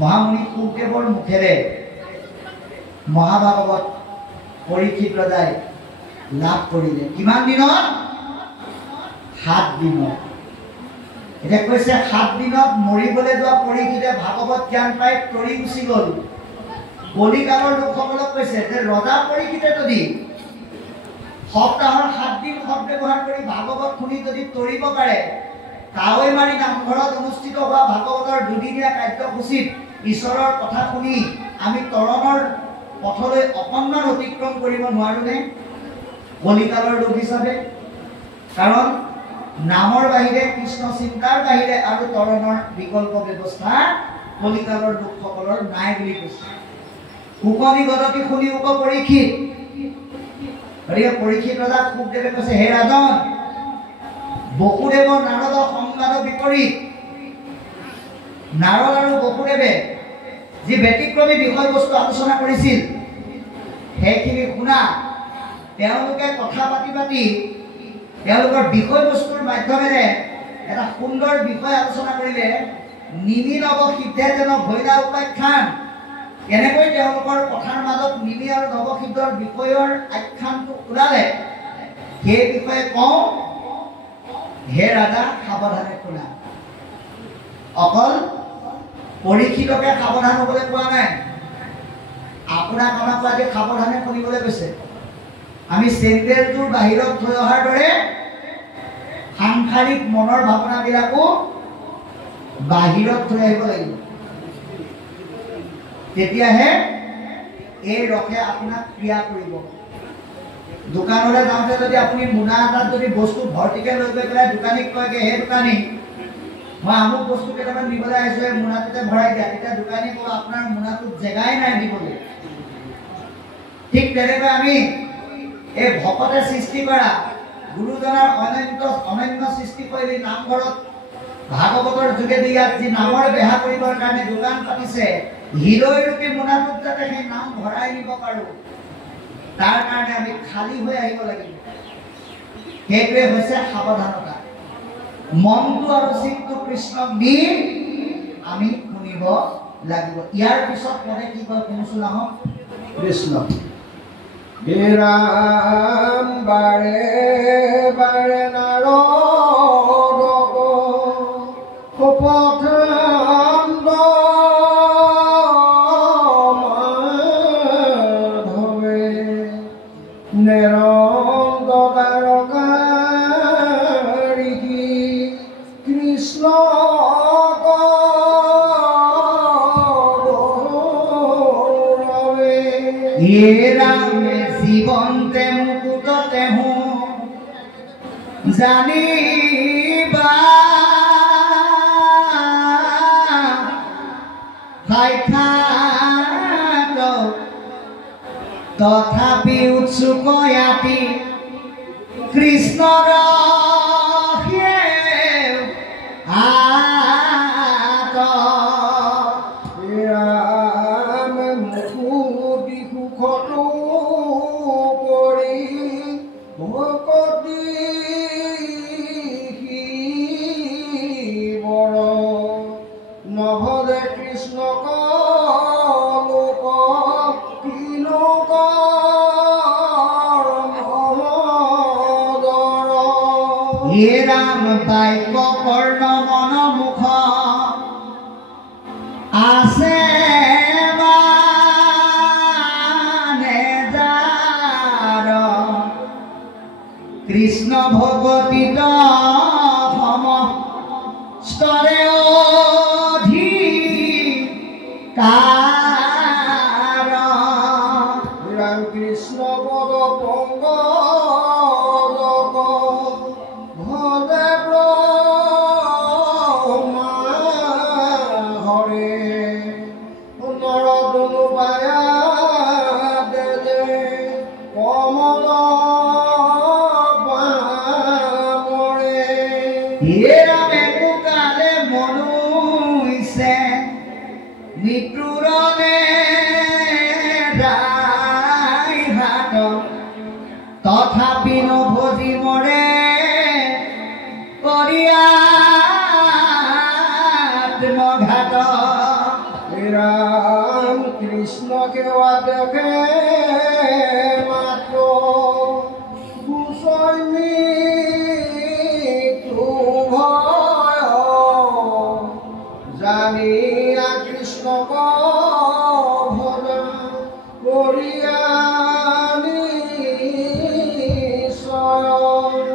মহামুনি শুকদেৱৰ মুখেৰে মহাভাগৱত পৰীক্ষিত ৰজাই লাভ কৰিলে। কিমান দিনত? 7 দিনত। এতিয়া কৈছে 7 দিনত মৰিবলৈ যোৱা পৰীক্ষিতে ভাগৱত জ্ঞান পাই তৰি গুচি গ'ল। কলিকালৰ লোকসকলক কৈছে যে ৰজা পৰীক্ষিতে যদি সপ্তাহৰ 7 দিন সৎ ব্যৱহাৰ কৰি ভাগৱত শুনি যদি তৰিব পাৰে, কাৱৈ মাৰি নামঘৰত অনুষ্ঠিত হোৱা ভাগৱতৰ দুদিনীয়া কাৰ্যসূচীত ঈশ্বৰৰ কথা শুনি আমি তৰণৰ পথলৈ অকণমান অতিক্ৰম কৰিব নোৱাৰোনে কলিকালৰ লোক হিচাপে? কাৰণ নামৰ বাহিৰে কৃষ্ণ চিন্তাৰ বাহিৰে আৰু তৰণৰ বিকল্প ব্যৱস্থা কলিকালৰ লোকসকলৰ নাই বুলি কৈছে। শুকনি গদতি শুনি উপ পৰীক্ষিত। গতিকে পৰীক্ষিত ৰজাক শুকদেৱে কৈছে, হে ৰাজন, বসুদেৱ নাৰদ সংবাদ বিপৰীত। নাৰদ আৰু বসুদেৱে যি ব্যতিক্ৰমী বিষয়বস্তু আলোচনা কৰিছিল সেইখিনি শুনা। তেওঁলোকে কথা পাতি পাতি তেওঁলোকৰ বিষয়বস্তুৰ মাধ্যমেৰে এটা সুন্দৰ বিষয় আলোচনা কৰিলে। নিমি নৱ সিদ্ধে যেন ভৈলা উপাখ্যান। কেনেকৈ তেওঁলোকৰ কথাৰ মাজত নিমি আৰু নৱসিদ্ধৰ বিষয়ৰ আখ্যানটো ওলালে সেই বিষয়ে কওঁ। হে ৰাজা, সাৱধানে শুনা। অকল পৰীক্ষিতকে সাৱধান হ'বলৈ কোৱা নাই, আপোনাক আমাক আজি সাৱধানে শুনিবলৈ কৈছে। আমি চেণ্ডেলটোৰ বাহিৰত থৈ অহাৰ দৰে সাংসাৰিক মনৰ ভাৱনাবিলাকো বাহিৰত থৈ আহিব লাগিব। তেতিয়াহে এই ৰসে আপোনাক ক্ৰিয়া কৰিব। দোকানলৈ যাওঁতে যদি আপুনি মোনা এটাত যদি বস্তু ভৰ্তিকে লৈ গৈ পেলাই দোকানীক কয়গে, হে দোকানী, মই আমুক বস্তু কেইটামান নিবলৈ আহিছো, এই মোনাটোতে ভৰাই দিয়া, তেতিয়া দোকানী ক'ব আপোনাৰ মোনাটোত জেগাই নাই দিবলৈ। ঠিক তেনেকৈ আমি এই ভকতে সৃষ্টি কৰা গুৰুজনাৰ অনন্য সৃষ্টি কৰি নামঘৰত ভাগৱতৰ যোগেদি ইয়াত যি নামৰ বেহা কৰিবৰ কাৰণে দোকান পাতিছে, হৃদয় ৰূপী মোনাটোত যাতে সেই নাম ভৰাই নিব পাৰো, তাৰ কাৰণে আমি খালী হৈ আহিব লাগিব। সেইটোৱে হৈছে সাৱধানতা। মনটো আৰু চিত্তটো কৃষ্ণক দি আমি শুনিব লাগিব। ইয়াৰ পিছত মনে কি কয় শুনিছো নাহক কৃষ্ণ। হে ৰাম, বাৰে বাৰে নাৰদক উপথান্ত মাধৱে নেৰংগ দ্বাৰকাৰী কৃষ্ণ জীবন্তে মুকুটতে হো জানিবা সাক্ষাৎ তথাপি উৎসুকয়াতি কৃষ্ণৰ ৰাম বাক্য কৰ্ণ মন মুখ আছে মানে যাৰ কৃষ্ণ ভগতিত সমস্তৰে অধিকাৰ। ৰাম কৃষ্ণ হিৰামে কুকালে মনুইছে মৃত্যুৰণে ৰাই হাত তথাপি নভজি মৰে কৰিয়া আত্মঘাত রাম কৃষ্ণ কেওয়া দেখে মাত্র গোস্বামী তু ভয় জানিয়া কৃষ্ণ ভজন করিয়া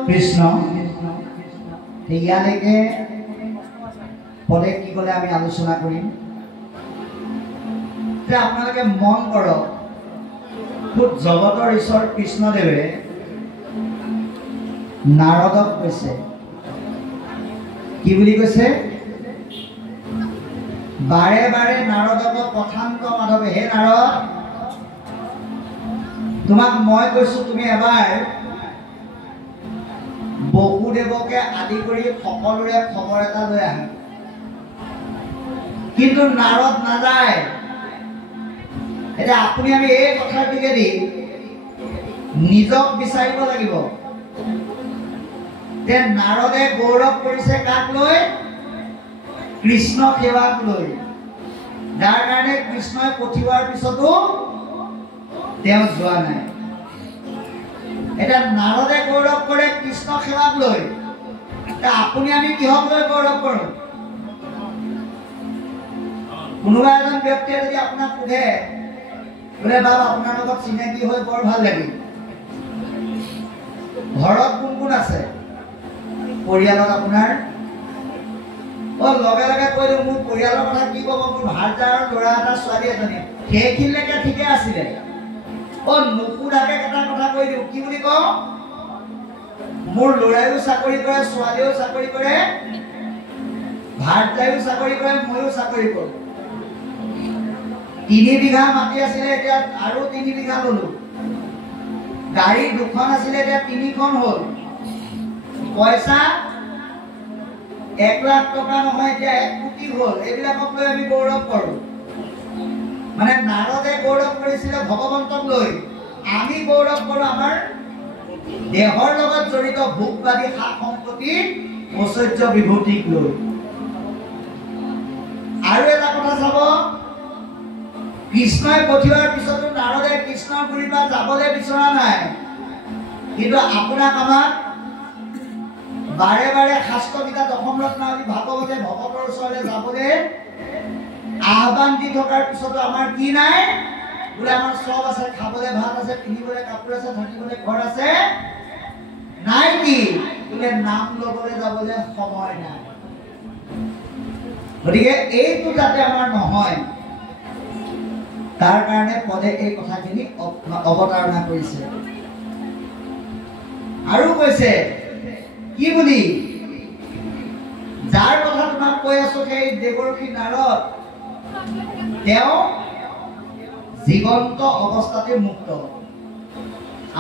কৃষ্ণ ইয়ালৈকে পদে কি ক'লে আমি আলোচনা কৰিম। আপোনালোকে মন কৰক, খুব জগতৰ ঈশ্বৰ কৃষ্ণদেৱে নাৰদক কৈছে, কি বুলি কৈছে? বাৰে বাৰে নাৰদক কথান্ত মাধৱে, হে নাৰদ, তোমাক মই কৈছো তুমি এবাৰ বসুদেৱকে আদি কৰি সকলোৰে খবৰ এটা লৈ আহা। কিন্তু নাৰদ নাযায়। এতিয়া আপুনি আমি এই কথাৰ যোগেদি নিজক বিচাৰিব লাগিব যে নাৰদে গৌৰৱ কৰিছে কাক লৈ? কৃষ্ণ সেৱাক লৈ, যাৰ কাৰণে কৃষ্ণই পঠিওৱাৰ পিছতো তেওঁ যোৱা নাই। এতিয়া নাৰদে গৌৰৱ কৰে কৃষ্ণ সেৱাক লৈ, আপুনি আমি কিহক লৈ গৌৰৱ কৰোঁ? কোনোবা এজন ব্যক্তিয়ে যদি আপোনাক সোধে, বোলে বাবা আপোনাৰ লগত চিনাকি হৈ বৰ ভাল লাগিল, ঘৰত কোন কোন আছে? পৰিয়ালত আপোনাৰ লগে লগে কৈ দিওঁ, মোৰ পৰিয়ালৰ কথা কি ক'ব, মোৰ ভাৰ্যা আৰু ল'ৰা এটা ছোৱালী এজনী, সেইখিনিলৈকে ঠিকে আছিলে। নুসুধাকে এটা কথা কৈ দিওঁ, কি বুলি কওঁ? মোৰ ল'ৰাইও চাকৰি কৰে, ছোৱালীয়েও চাকৰি কৰে, ভাৰ্যাইও চাকৰি কৰে, ময়ো চাকৰি কৰোঁ। 3 বিঘা মাটি আছিলে, এতিয়া আৰু 3 বিঘা ললো। গাড়ী 2খন আছিলে, এতিয়া 3খন হ'ল। পইচা 1 লাখ টকা নহয়, এতিয়া 1 কোটি হ'ল। এইবিলাকক লৈ আমি গৌৰৱ কৰোঁ। মানে নাৰদে গৌৰৱ কৰিছিলে ভগৱন্তক লৈ, আমি গৌৰৱ কৰোঁ আমাৰ দেহৰ লগত জড়িত ভোগবাদী সা সম্পত্তি ঐশ্বৰ্য বিভূতিক লৈ। আৰু এটা কথা চাব, কৃষ্ণই পঠিওৱাৰ পিছতো নাৰদে কৃষ্ণৰ গুৰিৰ পৰা যাবলৈ বিচৰা নাই। কিন্তু আপোনাক আমাক বাৰে বাৰে শাস্ত্ৰকেইটা দশম ৰত্নাৱলী ভাগৱতে ভগৱতৰ ওচৰলৈ যাবলৈ আহ্বান দি থকাৰ পিছতো আমাৰ কি নাই? বোলে আমাৰ চব আছে, খাবলৈ ভাত আছে, পিন্ধিবলৈ কাপোৰ আছে, থাকিবলৈ ঘৰ আছে, নাই কি? বোলে নাম ল'বলৈ যাবলৈ সময় নাই। গতিকে এইটো যাতে আমাৰ নহয়, তাৰ কাৰণে পদে এই কথাখিনি অৱতাৰণা কৰিছে। আৰু কৈছে কি বুলি? যাৰ কথা তোমাক কৈ আছো, সেই দেৱৰ্ষি নাৰদ, তেওঁ জীৱন্ত অৱস্থাতে মুক্ত।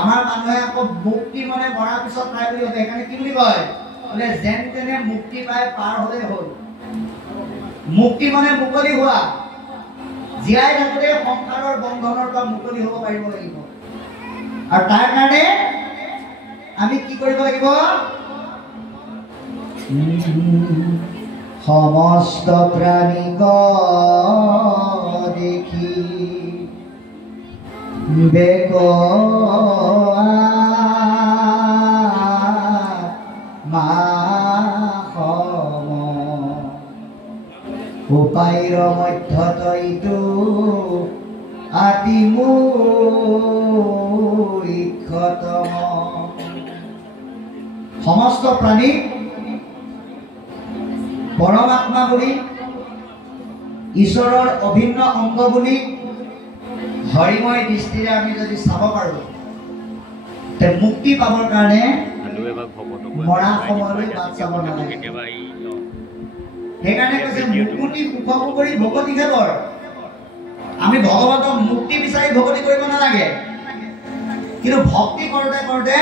আমাৰ মানুহে আকৌ মুক্তি মানে মৰাৰ পিছত নাই বুলি ভাবে, সেইকাৰণে কি বুলি কয়? বোলে যেন তেনে মুক্তি পাই পাৰ হলে হ'ল। মুক্তি মানে মুকলি হোৱা, জীয়াই থাকোঁতে সংসাৰৰ বন্ধনৰ পৰা মুকলি হ'ব পাৰিব লাগিব। আৰু তাৰ কাৰণে আমি কি কৰিব লাগিব? সমস্ত প্ৰাণীক দেখি বেক উপায়ৰ মধ্যত ইটো আতিমূৰ্খতম। সমস্ত প্ৰাণী পৰমাত্মা বুলি, ঈশ্বৰৰ অভিন্ন অংগ বুলি হৰিময় দৃষ্টিৰে আমি যদি চাব পাৰোঁ, তে মুক্তি পাবৰ কাৰণে মৰা সময়লৈ বাট চাব নালাগে। সেইকাৰণে কৈছে মুকুতি সুখকো কৰি ভকতি খেলৰ। আমি ভগৱন্তক মুক্তি বিচাৰি ভকতি কৰিব নালাগে, কিন্তু ভক্তি কৰোঁতে কৰোঁতে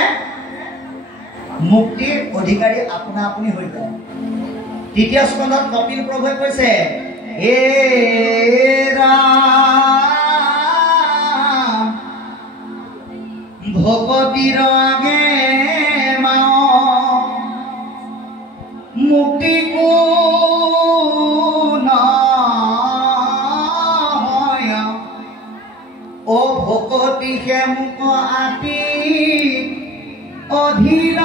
মুক্তিৰ অধিকাৰী আপোনা আপুনি হৈ যায়। তৃতীয় স্কন্ধত কপিল প্ৰভুৱে কৈছে হে ৰাম ভকতিৰ আগে মাও মুক্তি কোন হয় ও ভকতি হে মোক আতি অধীৰ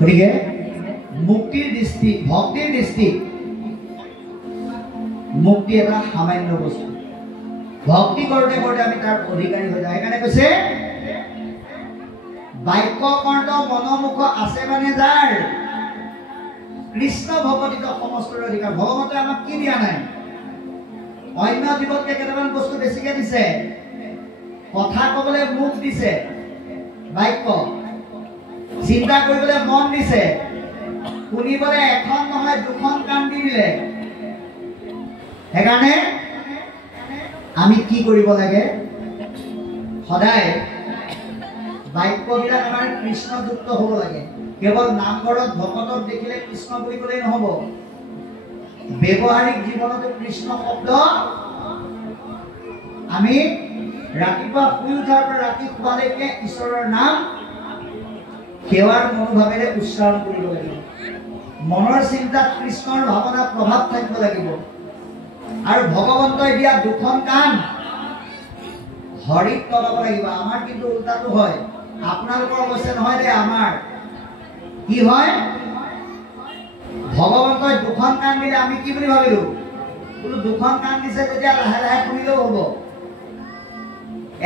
গতিকে মুক্তিৰ দৃষ্টি ভক্তিৰ দৃষ্টি মুক্তি এটা সামান্য বস্তু ভক্তি কৰোঁতে কৰোঁতে আমি তাৰ অধিকাৰী হৈ যাওঁ সেইকাৰণে কৈছে বাক্য কৰ্ণ মনোমুখ আছে মানে যাৰ কৃষ্ণ ভকতিত সমস্ত অধিকাৰ ভগৱতে আমাক কি দিয়া নাই অন্য জীৱতকে কেইটামান বস্তু বেছিকে দিছে কথা ক'বলৈ মুখ দিছে বাক্য চিন্তা কৰিবলৈ মন দিছে শুনিবলৈ এখন নহয় দুখন কাণ দি দিলে সেইকাৰণে আমি কি কৰিব লাগে সদায় বাক্যবিলাক আমাৰ কৃষ্ণযুক্ত হ'ব লাগে কেৱল নামঘৰত ভকতক দেখিলে কৃষ্ণ বুলি ক'লেই নহ'ব ব্যৱহাৰিক জীৱনতো কৃষ্ণ শব্দ আমি ৰাতিপুৱা শুই উঠাৰ পৰা ৰাতি শুৱালৈকে ঈশ্বৰৰ নাম সেৱাৰ মনোভাৱেৰে উচ্চাৰণ কৰিব লাগিব মনৰ চিন্তাত কৃষ্ণৰ ভাৱনা প্ৰভাৱ থাকিব লাগিব আৰু ভগৱন্তই দিয়া দুখন কাণ হৰিত লগাব লাগিব আমাৰ কিন্তু উল্টাটো হয় আপোনালোকৰ অৱশ্যে নহয় দে আমাৰ কি হয় ভগৱন্তই দুখন কাণ দিলে আমি কি বুলি ভাবিলো বোলো দুখন কাণ দিছে যেতিয়া লাহে লাহে শুনিলেও হ'ব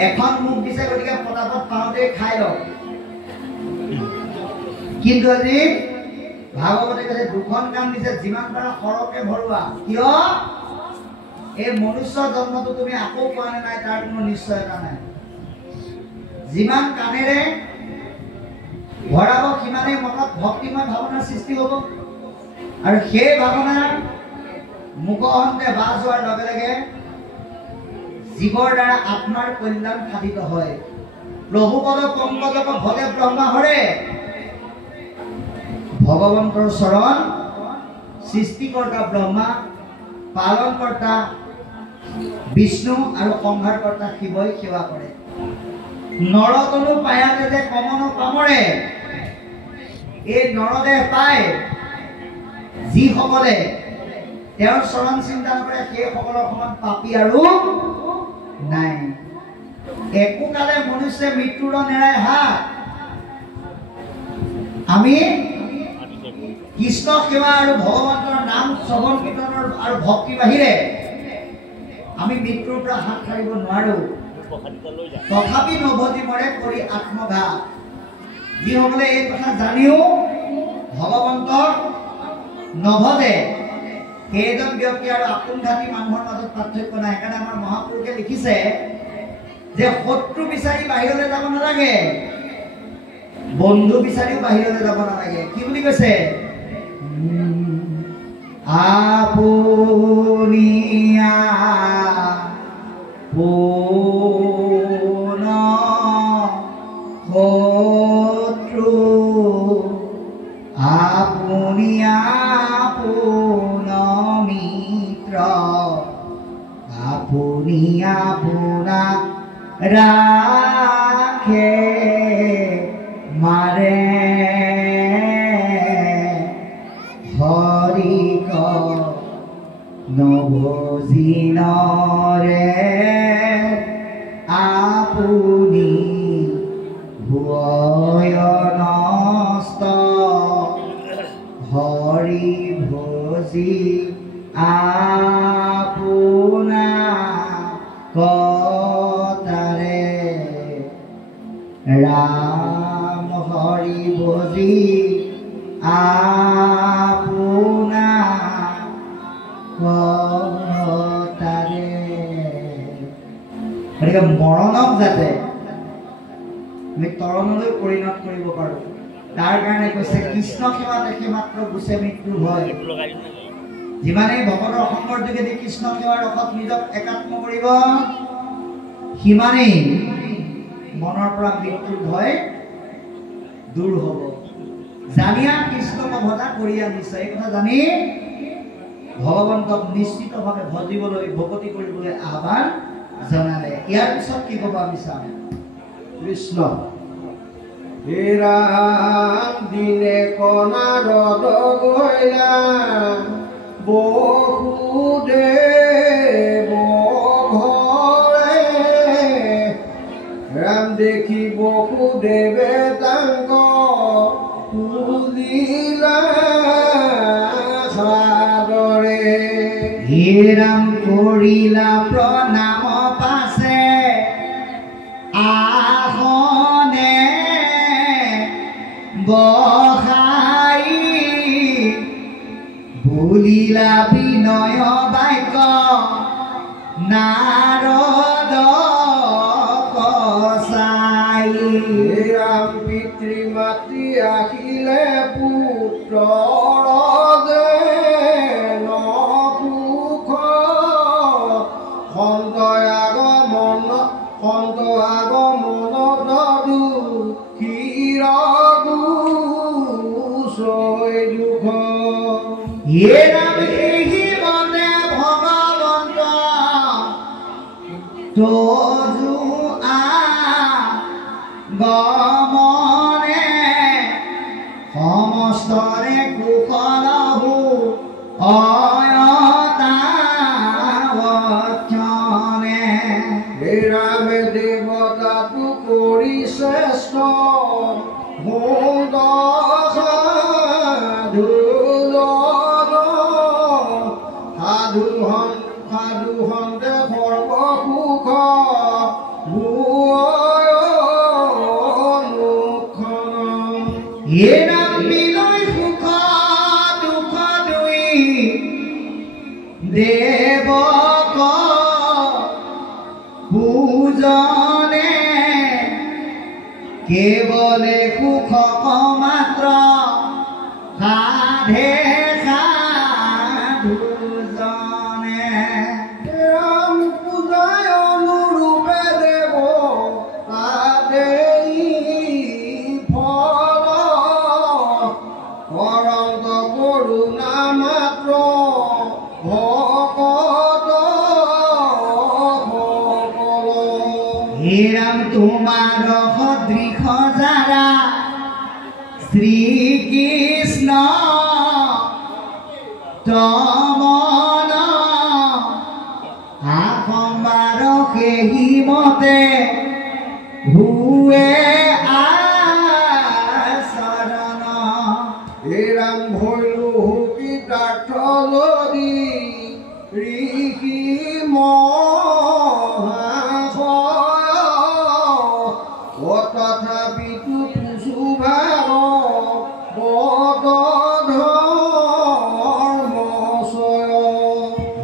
এখন মুখ দিছে গতিকে পটাপট পাওঁতে খাই লওক কিন্তু আজি ভাগৱতে কৈছে দুখন কাণ দিছে যিমান পাৰা সৰহকে ভৰোৱা কিয় এই মনুষ্য জন্মটো তুমি আকৌ পোৱা নাই তাৰ কোনো নিশ্চয়তা নাই যিমান কাণেৰে ভৰাব সিমানেই মনত ভক্তিময় ভাৱনাৰ সৃষ্টি হ'ব আৰু সেই ভাৱনাৰ মুখতে বাজ হোৱাৰ লগে লগে জীৱৰ দ্বাৰা আত্মাৰ কল্যাণ সাধিত হয় প্ৰভুপদ পংকজক ভলে ব্ৰহ্মা হৰে ভগৱন্তৰ চৰণ সৃষ্টিকৰ্তা ব্ৰহ্মা পালনকৰ্তা বিষ্ণু আৰু সংহাৰকৰ্তা শিৱই সেৱা কৰে নৰতনু পায়াতে যে কমন কামৰে এই নৰদেহ পায় যিসকলে তেওঁৰ চৰণ চিন্তা নকৰে সেইসকলৰ সমান পাপী আৰু নাই একো কালে মনুষ্যে মৃত্যুৰ নেৰাই হাত আমি কৃষ্ণ সেৱা আৰু ভগৱন্তৰ নাম শ্ৰৱণ কীৰ্তনৰ আৰু ভক্তি বাহিৰে আমি মৃত্যুৰ পৰা হাত সাৰিব নোৱাৰো তথাপি নভজি মৰে কৰি আত্মঘাত যিসকলে এই কথা জানিও ভগৱন্তক নভজে সেইজন ব্যক্তি আৰু আপোনঘাতী মানুহৰ মাজত পাৰ্থক্য নাই সেইকাৰণে আমাৰ মহাপুৰুষে লিখিছে যে শত্ৰু বিচাৰি বাহিৰলৈ যাব নালাগে বন্ধু বিচাৰিও বাহিৰলৈ যাব নালাগে কি বুলি কৈছে আপুনিয়া পোন শত্ৰু আপুনিয়া পোন মিত্ৰ আপুনি আপোনাক ৰাখে মাৰে হৰিক নবজিনৰে আপুনি ভয় নষ্ট হৰি ভজি আপোনা কতাৰে ৰাম হৰি ভজি আপোনা কতাৰে গতিকে মৰণক যাতে আমি তৰণলৈ পৰিণত কৰিব পাৰো তাৰ কাৰণে কৈছে কৃষ্ণ সেৱা দেখি মাত্ৰ গুছে মৃত্যু হয় যিমানেই ভকতৰ সংগৰ যোগেদি কৃষ্ণ সেৱাৰ ৰসত নিজক একাত্ম কৰিব সিমানেই মনৰ পৰা মৃত্যুৰ ভয় দূৰ হ'ব। জানিয়া কৃষ্ণক ভজা কৰিয়া নিশ্চয়, এই কথা জানি ভগৱন্তক নিশ্চিতভাৱে ভজিবলৈ ভকতি কৰিবলৈ আহ্বান জনালে। ইয়াৰ পিছত কি ক'ব আমি চাম। কৃষ্ণ হে ৰাম দিনে কণাৰত গৈলা বসুদেৱ ঘৰে, ৰাম দেখি বসুদেৱে তাংক পুজিলা সাদৰে। হে ৰাম কৰিলা প্ৰণাম পাছে আহনে বহাই, ভুলিলা বিনয় বাক্য নাৰদ কচাই। হে ৰাম পিতৃ মাতৃ আহিলে পুত্ৰ নসুখ, সন্ত আগমন দুখীৰ দুচৈ দুখ। হে ৰাম মনে ভগৱন্ত তজু গমনে, সমস্তৰে কুশলহু অয়তাৱক্ষণে। হে ৰামে দেৱতাটো কৰি শ্ৰেষ্ঠ সাধু হন্তে সৰ্বসুখ হে ৰাম বিনয় সুখ দুখ দুই দেৱক পূজনে, কেৱলে সুখক মাত্ৰ সাধে সাধুজনে। ৰাম পূজায় অনুৰূপে দেৱ তাতেই ফল, কৰন্ত কৰোণা মাত্ৰ ভকত সকল। হে ৰাম তোমাৰ সদৃশ যাৰা শ্ৰীকৃষ্ণ তমন, আসম্বাৰ সেই মতে হুৱে আচৰণ। হে ৰাম ভৈলো কৃতাৰ্থ যদি ঋষি মহাশয়, তথাপিতো পুজু ভাগ বধৰ্মচয়।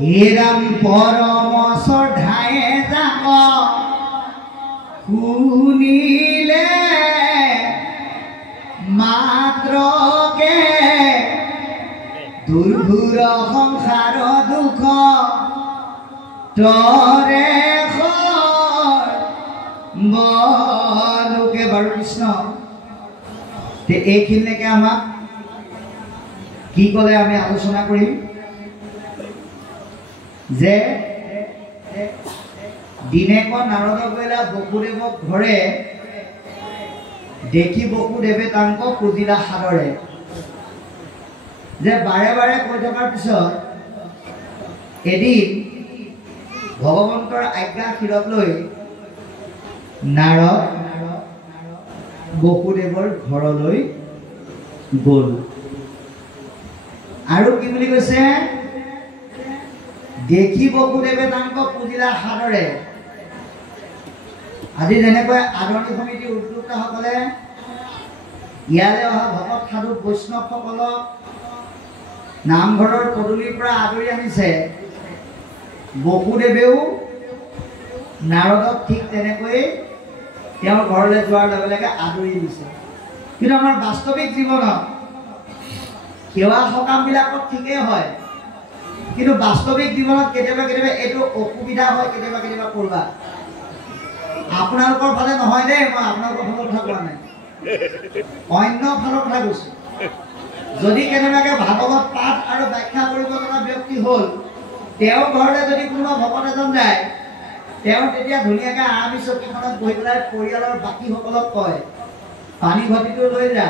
হে ৰাম পৰম শ্ৰদ্ধায়ে যাক শুনিলে মাত্ৰকে, দুৰ্ঘোৰ সংসাৰ দুখ তৰে লোকে। বাৰু কৃষ্ণ এইখিনিলৈকে আমাক কি ক'লে আমি আলোচনা কৰিম যে দিনেক নাৰদ গৈলা বসুদেৱক ঘৰে, দেখি বসুদেৱে তাংক পুজিলা সাদৰে। যে বাৰে বাৰে কৈ থকাৰ পিছত এদিন ভগৱন্তৰ আজ্ঞা শিৰত লৈ নাৰদ বসুদেৱৰ ঘৰলৈ গ'ল। আৰু কি বুলি কৈছে, দেখি বসুদেৱে তাংক পুজিলা সাদৰে। আজি যেনেকৈ আদৰণি সমিতিৰ উদ্যোক্তাসকলে ইয়ালৈ অহা ভকত সাধু বৈষ্ণৱসকলক নামঘৰৰ পদূলিৰ পৰা আদৰি আনিছে, বসুদেৱেও নাৰদক ঠিক তেনেকৈ তেওঁৰ ঘৰলৈ যোৱাৰ লগে লগে আদৰি দিছে। কিন্তু আমাৰ বাস্তৱিক জীৱনত সেৱা সকামবিলাকত ঠিকেই হয়, কিন্তু বাস্তৱিক জীৱনত কেতিয়াবা কেতিয়াবা এইটো অসুবিধা হয়, কেতিয়াবা কেতিয়াবা কৰবা। আপোনালোকৰ ফালে নহয় দেই, মই আপোনালোকৰ ফালৰ কথা কোৱা নাই, অন্য ফালৰ কথা কৈছোঁ। যদি কেনেবাকৈ ভাগৱত পাঠ আৰু ব্যাখ্যা কৰিব জনা ব্যক্তি হ'ল, তেওঁৰ ঘৰলৈ যদি কোনোবা ভকত এজন যায়, তেওঁ তেতিয়া ধুনীয়াকৈ আৰামী চকীখনত বহি পেলাই পৰিয়ালৰ বাকীসকলক কয়, পানী ঘটিটো লৈ যা,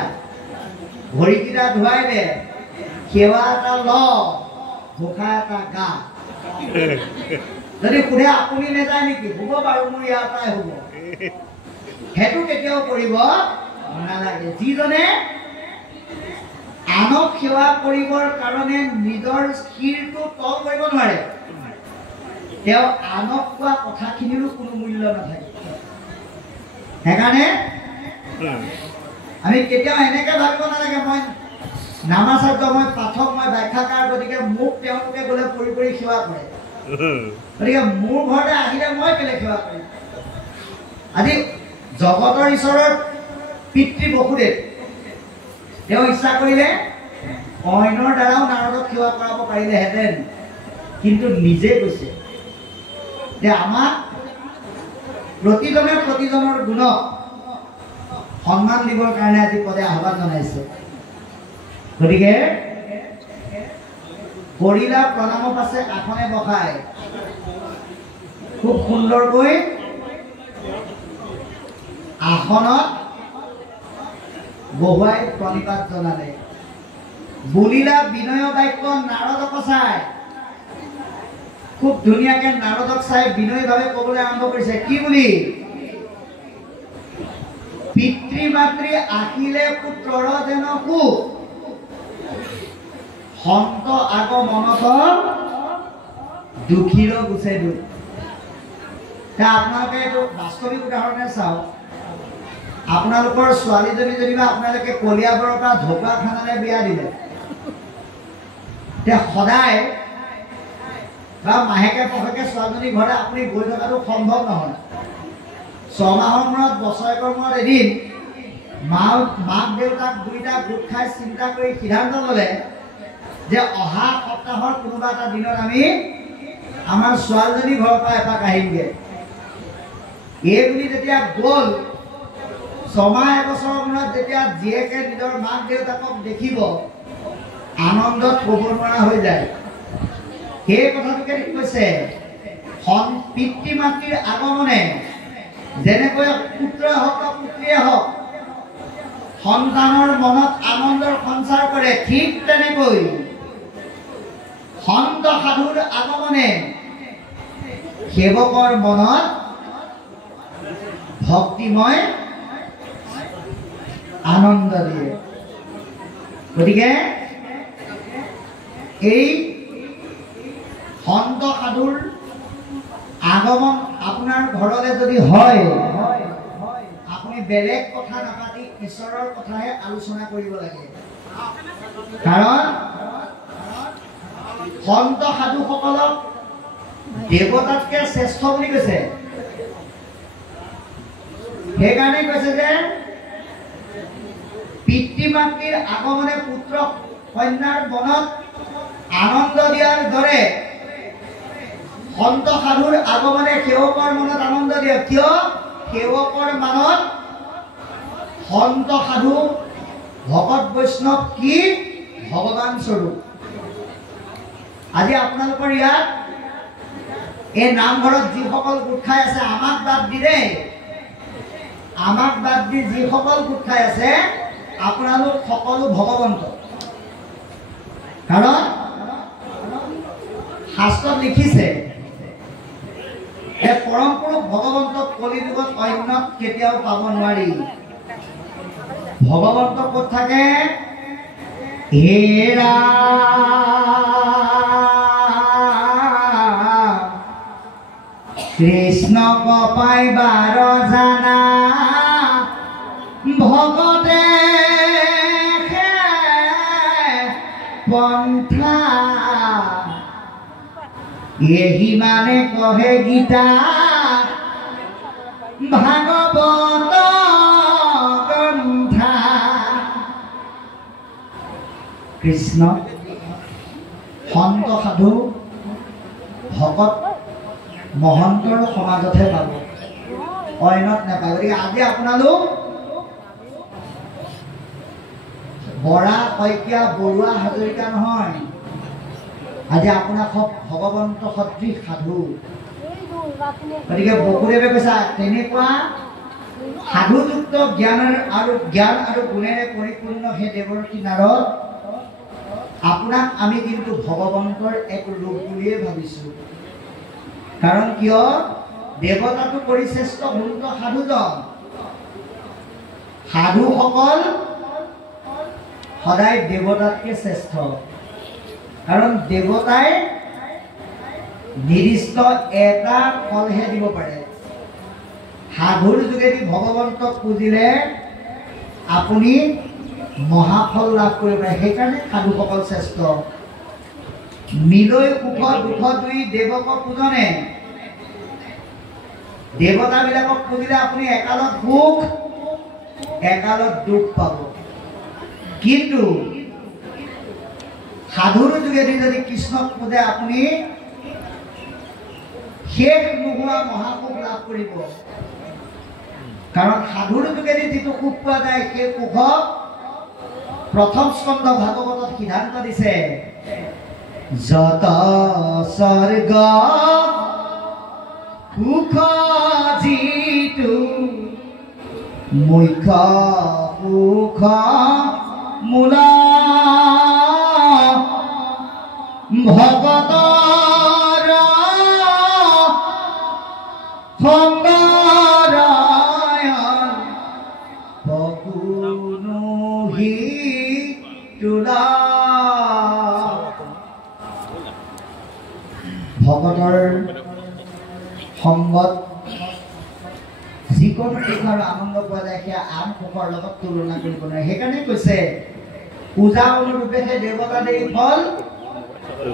ভৰিকেইটা ধুৱাই দে, সেৱা এটা ল, ঘোষা এটা গা। যদি সোধে আপুনি নেযায় নেকি, হ'ব বাৰু মোৰ ইয়াৰ পৰাই হ'ব, সেইটো কেতিয়াও কৰিব নালাগে। যিজনে আনক সেৱা কৰিবৰ কাৰণে নিজৰ শিৰটো তল কৰিব নোৱাৰে, তেওঁ আনক কোৱা কথাখিনিৰো কোনো মূল্য নাথাকে। সেইকাৰণে আমি কেতিয়াও এনেকৈ ভাবিব নালাগে মই নামাচাৰ্য, মই পাঠক, মই ব্যাখ্যাকাৰ, গতিকে মোক তেওঁলোকে গ'লে পৰি পৰি সেৱা কৰে, গতিকে মোৰ ঘৰতে আহিলে মই কেলে সেৱা কৰিম। আজি জগতৰ ঈশ্বৰৰ পিতৃ বসুদেৱ, তেওঁ ইচ্ছা কৰিলে অন্যৰ দ্বাৰাও নাৰদক সেৱা কৰাব পাৰিলেহেঁতেন, কিন্তু নিজে কৈছে যে আমাক প্ৰতিজনে প্ৰতিজনৰ গুণক সন্মান দিবৰ কাৰণে আজি পদে আহ্বান জনাইছে। গতিকে কৰিলা প্ৰণাম পাছে আসনে বহাই খুব সুন্দৰকৈ আসনত বহুৱাই প্ৰণিপাত জনালে। বুলিলা বিনয় বাক্য নাৰদক চাই, খুব ধুনীয়াকৈ নাৰদক চাই বিনয়ীভাৱে ক'বলৈ আৰম্ভ কৰিছে। কি বুলি? পিতৃ মাতৃ আহিলে পুত্ৰৰ যেন সুখ, সন্ত আগমনত দুখীৰ গুচে দুখ। আপোনালোকে এইটো বাস্তৱিক উদাহৰণে চাওক। আপোনালোকৰ ছোৱালীজনী যেনিবা আপোনালোকে কলিয়াবৰৰ পৰা ঢকুৱাখানালৈ বিয়া দিলে, সদায় বা মাহেকে পষেকে ছোৱালীজনীৰ ঘৰলৈ আপুনি গৈ থকাটো সম্ভৱ নহয়। 6 মাহৰ মূৰত, বছৰেকৰ মূৰত এদিন মাক দেউতাক দুইটা গোট খাই চিন্তা কৰি সিদ্ধান্ত ল'লে যে অহা সপ্তাহৰ কোনোবা এটা দিনত আমি আমাৰ ছোৱালীজনী ঘৰৰ পৰা এপাক আহিমগৈ। এই বুলি যেতিয়া গ'ল, 6 মাহ এবছৰৰ মূৰত যেতিয়া জীয়েকে নিজৰ মাক দেউতাকক দেখিব, আনন্দত ক'ব নোৱাৰা হৈ যায়। সেই কথাটোকে কৈছে, পিতৃ মাতৃৰ আগমনে যেনেকৈ পুত্ৰই হওক বা পুত্ৰীয়ে হওক সন্তানৰ মনত আনন্দৰ সঞ্চাৰ কৰে, ঠিক তেনেকৈ সন্ত সাধুৰ আগমনে সেৱকৰ মনত ভক্তিময় আনন্দ দিয়ে। গতিকে এই সন্ত সাধুৰ আগমন আপোনাৰ ঘৰলৈ যদি হয়, আপুনি বেলেগ কথা নাপাতি ঈশ্বৰৰ কথাহে আলোচনা কৰিব লাগে। কাৰণ সন্ত সাধুসকলক দেৱতাতকৈ শ্ৰেষ্ঠ বুলি কৈছে। সেইকাৰণে কৈছে যে পিতৃ মাতৃৰ আগমনে পুত্ৰ কন্যাৰ মনত আনন্দ দিয়াৰ দৰে সন্ত সাধুৰ আগমনে সেৱকৰ মনত আনন্দ দিয়ে। কিয়? সেৱকৰ মনত সন্ত সাধু ভকত বৈষ্ণৱ কি ভগৱান স্বৰূপ। আজি আপোনালোকৰ ইয়াত এই নামঘৰত যিসকল গোট খাই আছে, আমাক বাদ দি দেই, আমাক বাদ দি যিসকল গোট খাই আছে, আপোনালোক সকলো ভগৱন্ত। কাৰণ শাস্ত্ৰত লিখিছে পৰম পুৰুষ ভগৱন্তক কলিযুগত অন্যত কেতিয়াও পাব নোৱাৰি। ভগৱন্ত ক'ত থাকে? হেৰা কৃষ্ণক পাইবাৰ জানা ভগতে পন্থা, এহি মানে কহে গীতা ভাগৱত গ্ৰন্থা। কৃষ্ণ সন্ত সাধু ভকত মহন্তৰ সমাজতহে পাব, অইনত নাপাব। গতিকে আজি আপোনালোক বৰা শইকীয়া বৰুৱা হাজৰিকা নহয়, আজি আপোনাক ভগৱন্ত সদৃশ সাধু। গতিকে বসুদেৱে কৈছা তেনেকুৱা সাধুযুক্ত জ্ঞান আৰু গুণেৰে পৰিপূৰ্ণ হে দেৱৰতী নাৰদ, আপোনাক আমি কিন্তু ভগৱন্তৰ এক ৰূপ বুলিয়ে ভাবিছোঁ। কাৰণ কিয় দেৱতাটো পৰিশ্ৰেষ্ঠ গুৰুত্ব সাধুজন, সাধুসকল সদায় দেৱতাতকৈ শ্ৰেষ্ঠ। কাৰণ দেৱতাই নিৰ্দিষ্ট এটা ফলহে দিব পাৰে, সাধুৰ যোগেদি ভগৱন্তক পুজিলে আপুনি মহাফল লাভ কৰিব পাৰে। সেইকাৰণে সাধুসকল শ্ৰেষ্ঠ। মিলৈ সুখ দুখ দুই দেৱক পূজনে, দেৱতাবিলাকক পুজিলে আপুনি একালত সুখ একালত দুখ পাব। কিন্তু সাধুৰ যোগেদি যদি কৃষ্ণক পূজে আপুনি শেষ নোহোৱা মহাসুখ লাভ কৰিব। কাৰণ সাধুৰ যোগেদি যিটো সুখ পোৱা যায় সেই সুখক প্ৰথম স্কন্ধ ভাগৱতত সিদ্ধান্ত দিছে, যত স্বৰ্গ সুখ যিটো মুখ্য সুখ মূল ভগতৰ সংগৰায়ণ পকুনুহি তোলা। ভগতৰ সংগত যিকোনো সুখ আৰু আনন্দ পোৱা যায়, সেয়া আন সুখৰ লগত তুলনা কৰিব নোৱাৰে। সেইকাৰণে কৈছে পূজা অনুৰূপে সেই দেৱতা দেই ফল,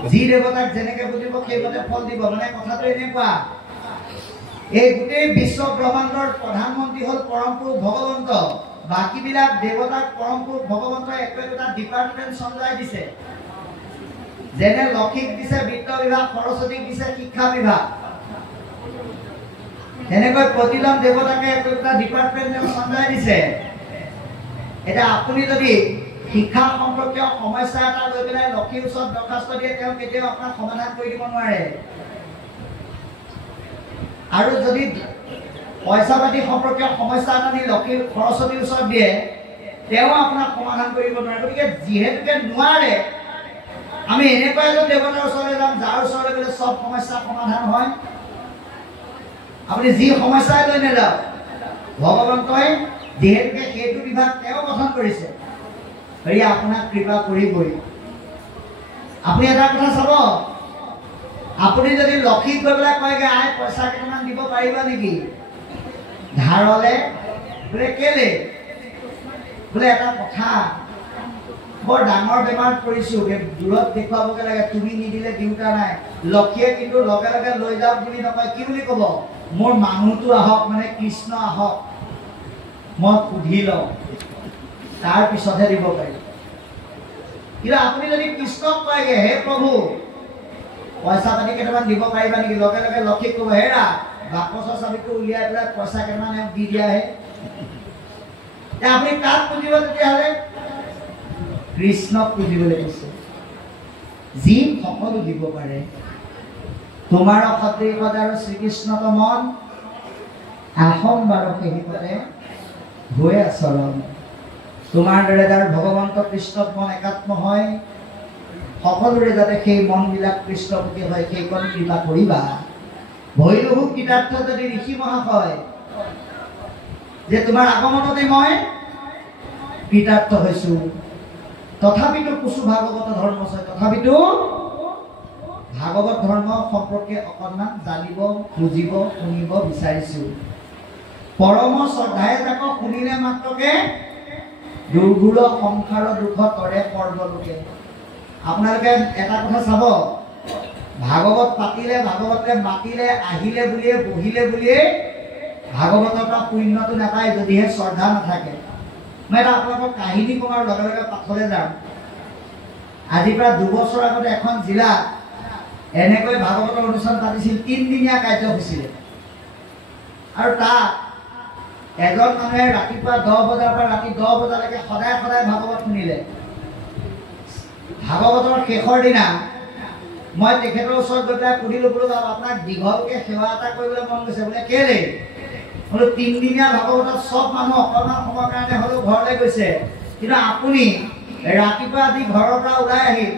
যি দেৱতাক যেনেকে বুজিব সেইমতে ফল দিব। মানে কথাটো এনেকুৱা, এই গোটেই বিশ্ব ব্ৰহ্মাণ্ডৰ প্ৰধানমন্ত্ৰী হ'ল পৰম পুৰুষ ভগৱন্ত, বাকীবিলাক দেৱতাক পৰম পুৰুষ ভগৱন্তই একো একোটা ডিপাৰ্টমেণ্ট চমজাই দিছে। যেনে লক্ষীক দিছে বিত্ত বিভাগ, সৰস্বতীক দিছে শিক্ষা বিভাগ, তেনেকৈ প্ৰতিজন দেৱতাকে একো একোটা ডিপাৰ্টমেণ্ট চমজাই দিছে। এতিয়া আপুনি যদি শিক্ষা সম্পৰ্কীয় সমস্যা এটা লৈ পেলাই লক্ষীৰ ওচৰত দৰখাস্ত দিয়ে, তেওঁ কেতিয়াও আপোনাক সমাধান কৰি দিব নোৱাৰে। আৰু যদি পইচা পাতি সম্পৰ্কীয় সমস্যা এটা নি লক্ষীৰ সৰস্বতীৰ ওচৰত দিয়ে, তেওঁ আপোনাক সমাধান কৰিব নোৱাৰে। গতিকে যিহেতুকে নোৱাৰে, আমি এনেকুৱা এজন দেৱতাৰ ওচৰলৈ যাম যাৰ ওচৰলৈ গ'লে চব সমস্যা সমাধান হয়। আপুনি যি সমস্যাই লৈ নাযাওক, ভগৱন্তই যিহেতুকে সেইটো বিভাগ তেওঁ গঠন কৰিছে, গতিকে আপোনাক কৃপা কৰিবই। আপুনি এটা কথা চাব, আপুনি যদি লক্ষীক গৈ পেলাই কয়গৈ আই পইচা কেইটামান দিব পাৰিবা নেকি ধাৰলে, বোলে কেলে, বোলে এটা কথা বৰ ডাঙৰ বেমাৰত পৰিছোঁ, দূৰত দেখুৱাবগৈ লাগে, তুমি নিদিলে দিওঁতা নাই। লক্ষীয়ে কিন্তু লগে লগে লৈ যাওক বুলি নকয়, কি বুলি ক'ব, মোৰ মানুহটো আহক, মানে কৃষ্ণ আহক, মই সুধি লওঁ, তাৰপিছতহে দিব পাৰিম। কিন্তু আপুনি যদি কৃষ্ণক কয়গৈ হে প্ৰভু পইচা পাতি কেইটামান দিব পাৰিবা নেকি, লগে লগে লক্ষীক ক'ব হেৰা বাকচৰ চাবিটো উলিয়াই পেলাই পইচা কেইটামান দি দিয়াহে। আপুনি কাক পুজিব তেতিয়াহ'লে? কৃষ্ণক পুজিবলৈ কৈছে, যি সকলো দিব পাৰে। তোমাৰ সদৃশ আৰু শ্ৰীকৃষ্ণ মন আহম বাৰ সেহিপতে হৈ আচৰণ। তোমাৰ দৰে যাৰ ভগৱন্ত কৃষ্ণত মন একাত্ম হয়, সকলোৰে যাতে সেই মনবিলাক কৃষ্ণমুখী হয়, সেইকণ কৃপা কৰিবা। ভৈৰৱু কৃতাৰ্থ যদি ঋষি মহাশয় যে তোমাৰ আগমনতে মই কৃতাৰ্থ হৈছোঁ, তথাপিতো কুচু ভাগৱত ধৰ্ম ছয়, তথাপিতো ভাগৱত ধৰ্ম সম্পৰ্কে অকণমান জানিব, বুজিব, শুনিব বিচাৰিছোঁ। পৰম শ্ৰদ্ধাই যাক শুনিলে মাত্ৰকে দুৰ্গুৰ সংসাৰ দুখ তৰে সৰ্বলোকে। আপোনালোকে এটা কথা চাব, ভাগৱত পাতিলে, ভাগৱতে মাতিলে, আহিলে বুলিয়ে, বহিলে বুলিয়ে ভাগৱতৰ পৰা পুণ্যটো নাপায় যদিহে শ্ৰদ্ধা নাথাকে। মই এটা আপোনালোকক কাহিনী কমাৰ লগে লগে পাঠলৈ যাম। আজিৰ পৰা 2 বছৰ আগতে এখন জিলাত এনেকৈ ভাগৱতৰ অনুষ্ঠান পাতিছিল 3 দিনীয়া কাৰ্যসূচীৰে আৰু তাত এজন মানুহে ৰাতিপুৱা 10 বজাৰ পৰা ৰাতি 10 বজালৈকে সদায় ভাগৱত শুনিলে ভাগৱতৰ শেষৰ দিনা মই তেখেতৰ ওচৰত গৈ পেলাই সুধিলোঁ বোলো আপোনাক দীঘলকৈ সেৱা এটা কৰিবলৈ মন গৈছে বোলে কেলে বোলো 3 দিনীয়া ভাগৱতত চব মানুহ অকণমান সময়ৰ কাৰণে হ'লেও ঘৰলৈ গৈছে কিন্তু আপুনি ৰাতিপুৱা আজি ঘৰৰ পৰা ওলাই আহিল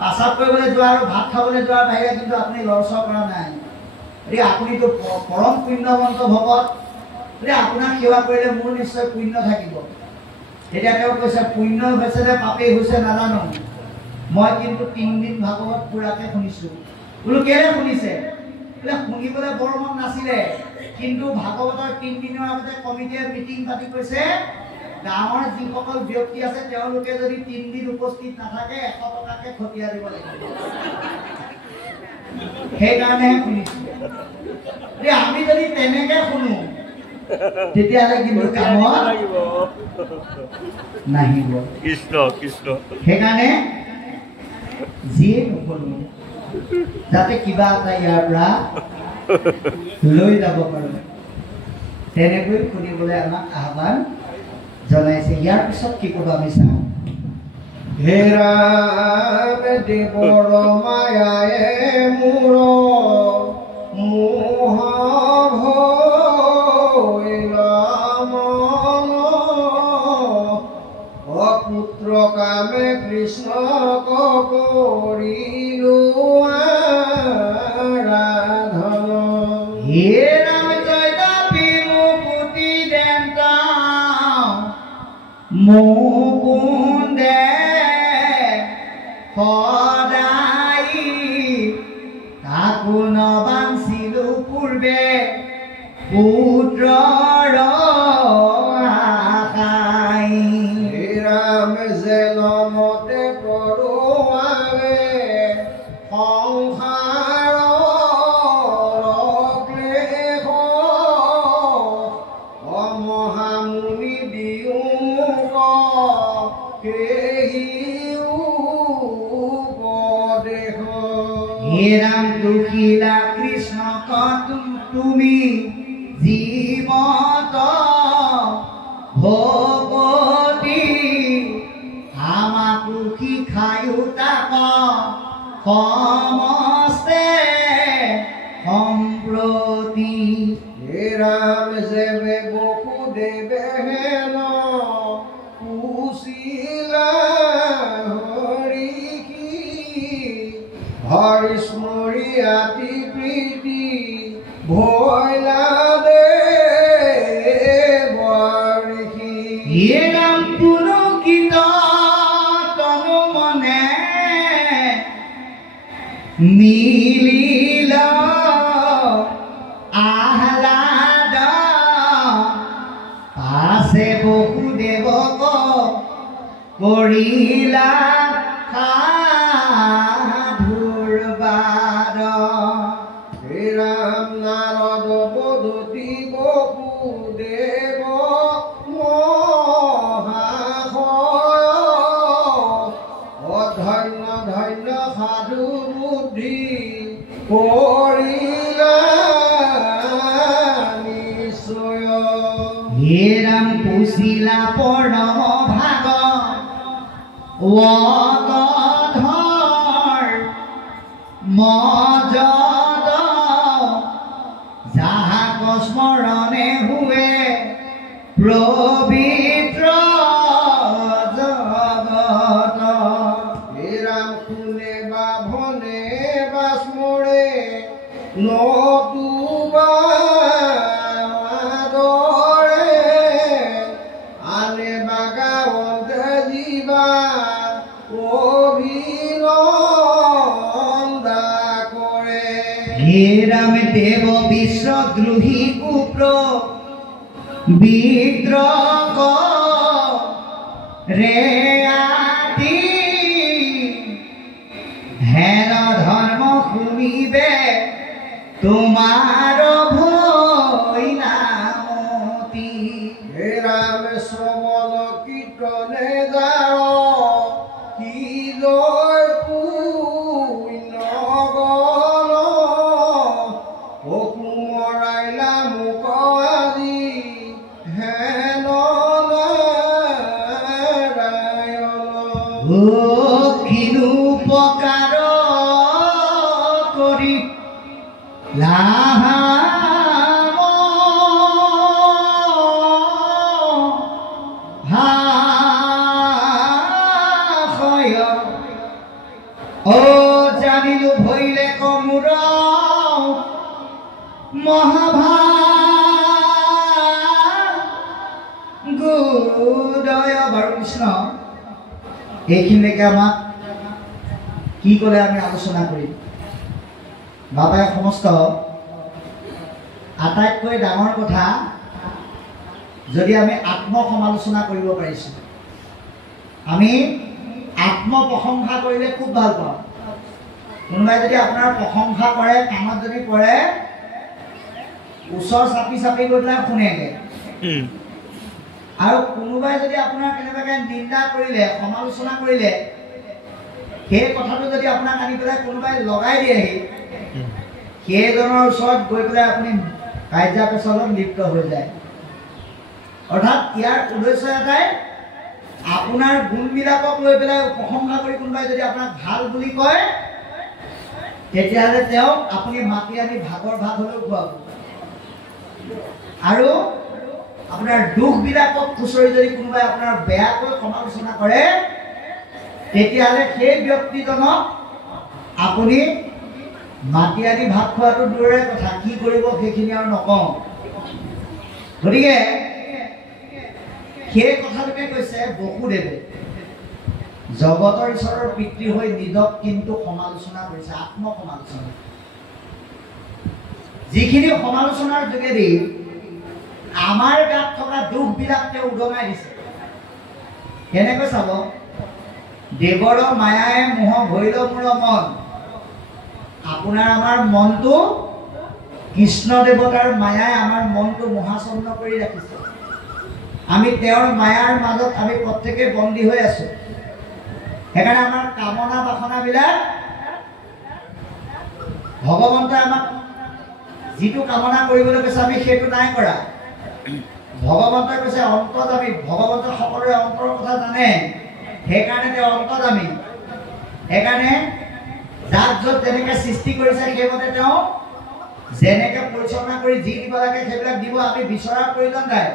পাচাব কৰিবলৈ যোৱা আৰু ভাত খাবলৈ যোৱাৰ বাহিৰে কিন্তু আপুনি লৰচৰ কৰা নাই গতিকে আপুনিতো পৰম পুণ্যৱন্ত ভকত গতিকে আপোনাক সেৱা কৰিলে মোৰ নিশ্চয় পুণ্য থাকিব তেতিয়া তেওঁ কৈছে পুণ্য হৈছে নে পাপেই হৈছে নাজানো মই কিন্তু 3 দিন ভাগৱত পুৰাকে শুনিছোঁ বোলো কেলে শুনিছে বোলে শুনিবলৈ বৰ মন নাছিলে কিন্তু ভাগৱতৰ 3 দিনৰ আগতে কমিটিয়ে মিটিং পাতি কৈছে গাঁৱৰ যিসকল ব্যক্তি আছে তেওঁলোকে যদি 3 দিন উপস্থিত নাথাকে 100 টকাকে খতিয়া দিব লাগিব সেইকাৰণে শুনিছোঁ আমি যদি তেনেকে শুনো তেতিয়াহ'লে কিন্তু কামত নাহিব কৃষ্ণ সেইকাৰণে যিয়ে নুশুনো যাতে কিবা এটা ইয়াৰ পৰা লৈ যাব পাৰোঁ তেনেকৈ শুনিবলৈ আমাক আহ্বান জনাইছে ইয়াৰ পিছত কি ক'ব আমি চাওঁ হে ৰাম দেৱৰ মায়ায়ে মোৰ মোহ ভৈল মন অপুত্ৰ কামে কৃষ্ণ কৰিলো আৰাধন হে ৰাম জয় মুকুতি দেন্ত মুকুন্দে সদায় তাকো নবাঞ্চিলো পূৰ্বে পুত্ৰৰ আশাই হে ৰাম জনমতে পৰোৱালে সংসাৰৰ ক্লেশ অমহামুনি বিয়োগ কেহি উপদেশ হে ৰাম দুখিলা কৃষ্ণ তুমি জীবত ভগতি আমাকো শিখায়ো তাক সমস্তে সম্প্ৰতি হে ৰাম যেবে বসুদেৱে হেন পুছিলা হৰি স্মৰি আতি প্ৰীতি ভৈলা দেৱৰ্ষি হে ৰাম পুলকিত তনু মনে মিলিল আহ্লাদ পাছে বসুদেৱক কৰিলা সাধুৰ বাদ হে ৰাম নাৰদ বদতি বসুদেৱ মহাশয় অধন্য ধন্য সাধু বুদ্ধি কৰিলা নিশ্চয় হে ৰাম পুছিলা পৰম ভাগ ধৰ মজদ যাহাক স্মৰণে হুৱে পবিত্ৰ জগত হে ৰাম শুনে বা ভনে বা স্মৰে নতুবা দৰে আনে বাগাৱন্তে জীৱা অভিনন্দা কৰে হে ৰাম দেৱ বিশ্বদ্ৰোহী কুপ্ৰ বিদ্ৰোহ ৰে আতি হেন ধৰ্ম শুনিবে তোমাৰ ভৈলামতি হে ৰাম শ্ৰৱণ কীৰ্তনে যাৰ কি লাহাম হাখয় ও জানিলো ভৈলে কমুৰ মহাভাগুদয় বাৰু কৃষ্ণ এইখিনিলৈকে আমাক কি ক'লে আমি আলোচনা কৰিম। বাবাই সমস্ত আটাইতকৈ ডাঙৰ কথা যদি আমি আত্মসমালোচনা কৰিব পাৰিছোঁ। আমি আত্মপ্ৰশংসা কৰিলে খুব ভাল পাওঁ। কোনোবাই যদি আপোনাৰ প্ৰশংসা কৰে, কামত যদি পৰে, ওচৰ চাপি চাপি গৈ পেলাই শুনেগৈ। আৰু কোনোবাই যদি আপোনাৰ কেনেবাকৈ নিন্দা কৰিলে, সমালোচনা কৰিলে, সেই কথাটো যদি আপোনাক আনি পেলাই কোনোবাই লগাই দিয়েহি, সেইজনৰ ওচৰত গৈ পেলাই আপুনি কাজিয়া পেচালত লিপ্ত হৈ যায়। অৰ্থাৎ ইয়াৰ উদ্দেশ্য এটাই, আপোনাৰ গুণবিলাকক লৈ পেলাই প্ৰশংসা কৰি কোনোবাই যদি আপোনাক ভাল বুলি কয়, তেতিয়াহ'লে তেওঁক আপুনি মাতি আনি ভাগৰ ভাগ হ'লেও খুৱাব। আৰু আপোনাৰ দুখবিলাকক খুচৰি যদি কোনোবাই আপোনাৰ বেয়াকৈ সমালোচনা কৰে, তেতিয়াহ'লে সেই ব্যক্তিজনক আপুনি মাতি আনি ভাত খোৱাটো দূৰৰে কথা, কি কৰিব সেইখিনি আৰু নকওঁ। গতিকে সেই কথাটোকে কৈছে বসুদেৱে, জগতৰ ঈশ্বৰৰ পিতৃ হৈ নিজক কিন্তু সমালোচনা কৰিছে, আত্মসমালোচনা। যিখিনি সমালোচনাৰ যোগেদি আমাৰ গাত থকা দুখবিলাক তেওঁ উদঙাই দিছে। কেনেকৈ চাব, দেৱৰ মায়াই মোহ ভৈল মোৰ মন। আপোনাৰ আমাৰ মনটো, কৃষ্ণ দেৱতাৰ মায়াই আমাৰ মনটো মোহাচন্ন কৰি ৰাখিছে। আমি তেওঁৰ মায়াৰ মাজত আমি প্ৰত্যেকে বন্দী হৈ আছো। সেইকাৰণে আমাৰ কামনা বাসনাবিলাক ভগৱন্তই আমাক যিটো কামনা কৰিবলৈ কৈছে আমি সেইটো নাই কৰা। ভগৱন্তই কৈছে অন্তৰ্যামী, ভগৱন্তই সকলোৰে অন্তৰৰ কথা জানে, সেইকাৰণে তেওঁ অন্তৰ্যামী। সেইকাৰণে যাক য'ত যেনেকৈ সৃষ্টি কৰিছে সেইমতে তেওঁ যেনেকৈ পৰিচালনা কৰি যি দিব লাগে সেইবিলাক দিব, আমি বিচৰাৰ প্ৰয়োজন নাই।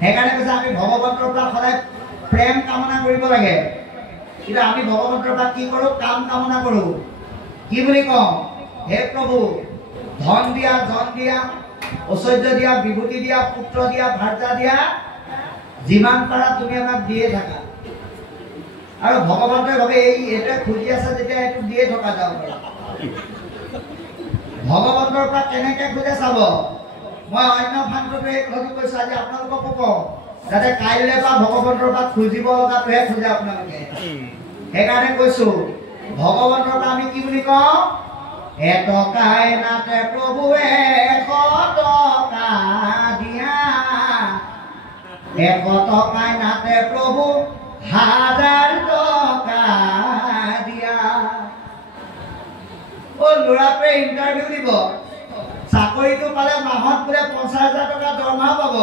সেইকাৰণে কৈছে আমি ভগৱন্তৰ পৰা সদায় প্ৰেম কামনা কৰিব লাগে। কিন্তু আমি ভগৱন্তৰ পৰা কি কৰোঁ? কাম কামনা কৰোঁ। কি বুলি কওঁ? হে প্ৰভু, ধন দিয়া, জন দিয়া, ঐশ্বৰ্য দিয়া, বিভূতি দিয়া, পুত্ৰ দিয়া, ভাৰ্যা দিয়া, যিমান পাৰা তুমি আমাক দিয়ে থাকা। আৰু ভগৱন্তই ভাবে এইটোৱে খুজি আছে যেতিয়া এইটো দিয়ে থকা যাব পাৰে। ভগৱন্তৰ পৰা কেনেকৈ খোজে চাব। মই অন্য ভাগটোৱে এই কথাটো কৈছোঁ, আজি আপোনালোককো কওঁ, যাতে কাইলৈ পৰা ভগৱন্তৰ পৰা খুজিব লগাটোহে খোজে আপোনালোকে। সেইকাৰণে কৈছোঁ, ভগৱন্তৰ পৰা আমি কি বুলি কওঁ? এটকাই নাতে প্ৰভুৱে 100 টকা দিয়া, 100 টকাই নাতে প্ৰভু 1000 টকা দিয়া। ল'ৰাটোৱে ইণ্টাৰভিউ দিব, চাকৰিটো পালে মাহত বোলে 50,000 টকা দৰমহা পাব।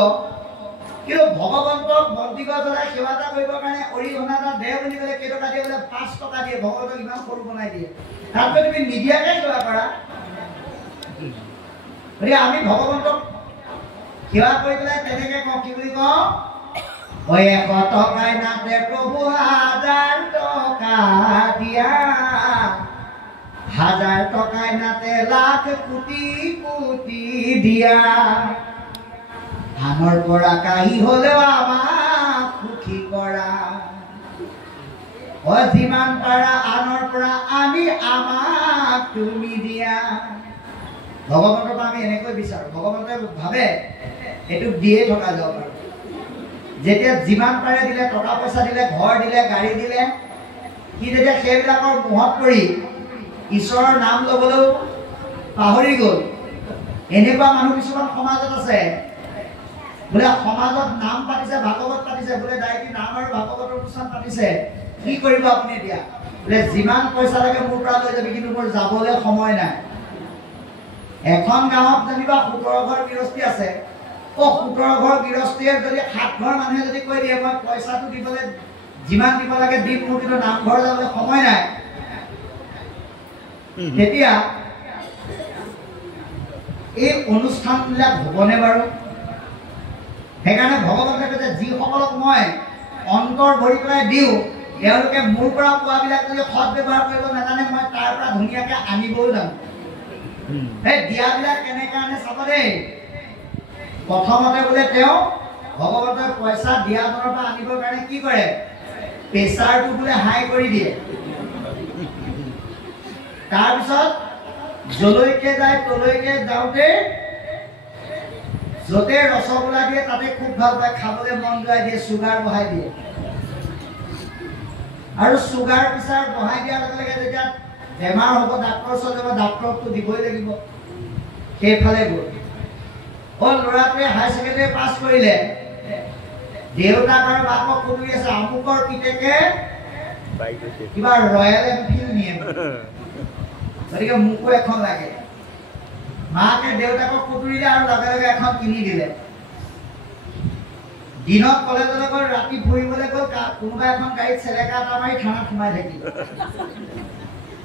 কিন্তু ভগৱন্তক বন্তিগছ জ্বলাই সেৱা এটা কৰিবৰ কাৰণে অৰিহণা এটা দে বুলি ক'লে কেইটকা দিয়ে? বোলে 5 টকা দিয়ে। ভগৱন্তক ইমান সৰু বনাই দিয়ে। তাতকৈ তুমি নিদিয়াকৈ সেৱা কৰা। গতিকে আমি ভগৱন্তক সেৱা কৰি পেলাই তেনেকৈ কওঁ, কি বুলি কওঁ? 100 টকাই নাতে প্ৰভু 1000 টকা দিয়া, 1000 টকাই নাতে লাখ কোটি কোটি দিয়া। আনৰ পৰা কাহি হ'লেও আমাক সুখী কৰা। যিমান পাৰা আনৰ পৰা আনি আমাক তুমি দিয়া। ভগৱন্তৰ পৰা আমি এনেকৈ বিচাৰোঁ। ভগৱন্তই ভাবে এইটো দিয়ে থকা যাওক আৰু। যেতিয়া যিমান পাৰে দিলে, টকা পইচা দিলে, ঘৰ দিলে, গাড়ী দিলে, সি যেতিয়া সেইবিলাকৰ মোহত পৰি ঈশ্বৰৰ নাম ল'বলৈও পাহৰি গ'ল। এনেকুৱা মানুহ কিছুমান সমাজত আছে, বোলে সমাজত নাম পাতিছে, ভাগৱত পাতিছে, বোলে ডাইৰেক্ট নাম আৰু ভাগৱতৰ অনুষ্ঠান পাতিছে। কি কৰিব আপুনি এতিয়া? বোলে যিমান পইচা লাগে মোৰ পৰা লৈ যাবি, কিন্তু মোৰ যাবলৈ সময় নাই। এখন গাঁৱত যেনিবা 17 ঘৰ গৃহস্থী আছে। 17 ঘৰ গৃহস্থীয়ে যদি 7 ঘৰ মানুহে যদি কৈ দিয়ে মই পইচাটো দিবলৈ যিমান দিব লাগে দিম, মোৰ কিন্তু নামঘৰ যাবলৈ সময় নাই, তেতিয়া এই অনুষ্ঠানবিলাক হ'বনে বাৰু? সেইকাৰণে ভগৱন্তে কৈছে যিসকলক মই অন্তৰ ভৰি পেলাই দিওঁ তেওঁলোকে মোৰ পৰা পোৱাবিলাক যদি সৎ ব্যৱহাৰ কৰিব নাজানে মই তাৰ পৰা ধুনীয়াকৈ আনিবও জানো। এই দিয়াবিলাক কেনেকাৰণে চাব দেই। প্ৰথমতে বোলে তেওঁ ভগৱন্তই পইচা দিয়াজনৰ পৰা আনিবৰ কাৰণে কি কৰে? প্ৰেচাৰটো বোলে হাই কৰি দিয়ে। তাৰপিছত যলৈকে যায় তলৈকে যাওঁতে য'তে ৰসগোল্লা দিয়ে তাতে খুব ভাল পায়, খাবলৈ মন যোৱাই দিয়ে, চুগাৰ বঢ়াই দিয়ে। আৰু চুগাৰ প্ৰেচাৰ বঢ়াই দিয়াৰ লগে লগে যেতিয়া বেমাৰ হ'ব ডাক্তৰৰ ওচৰত যাব, ডাক্তৰকতো দিবই লাগিব। সেইফালে গ'ল ল'ৰাটোৱে হায়াৰ ছেকেণ্ডেৰী পাছ কৰিলে, দেউতাক আৰু বাপক সুধি আছে আমুকৰ পিতেকে কিবা ৰয়েল এনফিল্ড নিয়ে, গতিকে মোকো এখন লাগে। মাকে দেউতাকক কুটুৰিলে আৰু লগে লগে এখন কিনি দিলে। দিনত কলেজলৈ গ'ল, ৰাতি ফুৰিবলৈ গ'ল, কোনোবা এখন গাড়ীত চেলেকা এটা মাৰি থানাত সোমাই থাকিল।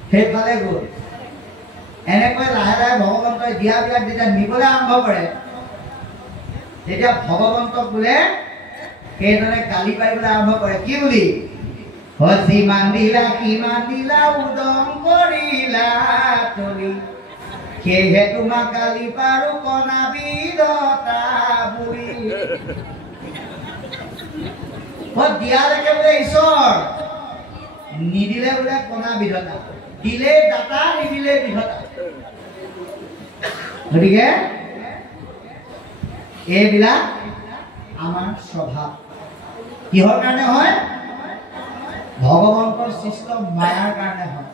সেইফালে গ'ল। এনেকৈ লাহে লাহে ভগৱন্তই দিয়াবিলাক যেতিয়া নিবলৈ আৰম্ভ কৰে তেতিয়া ভগৱন্তক বোলে সেইদৰে গালি পাৰিবলৈ আৰম্ভ কৰে। কি বুলি? যিমান দিলা সিমান দিলা উদম কৰিলা তলি, সেয়েহে তোমাক গালি পাৰো কণা বিধতা বুলি। দিয়ালৈকে বোলে ঈশ্বৰ, নিদিলে বোলে কণা বিধতা, দিলে দাতা নিদিলে বিধতা। গতিকে এইবিলাক আমাৰ স্বভাৱ। কিহৰ কাৰণে হয়? ভগৱন্তৰ সৃষ্ট মায়াৰ কাৰণে হয়।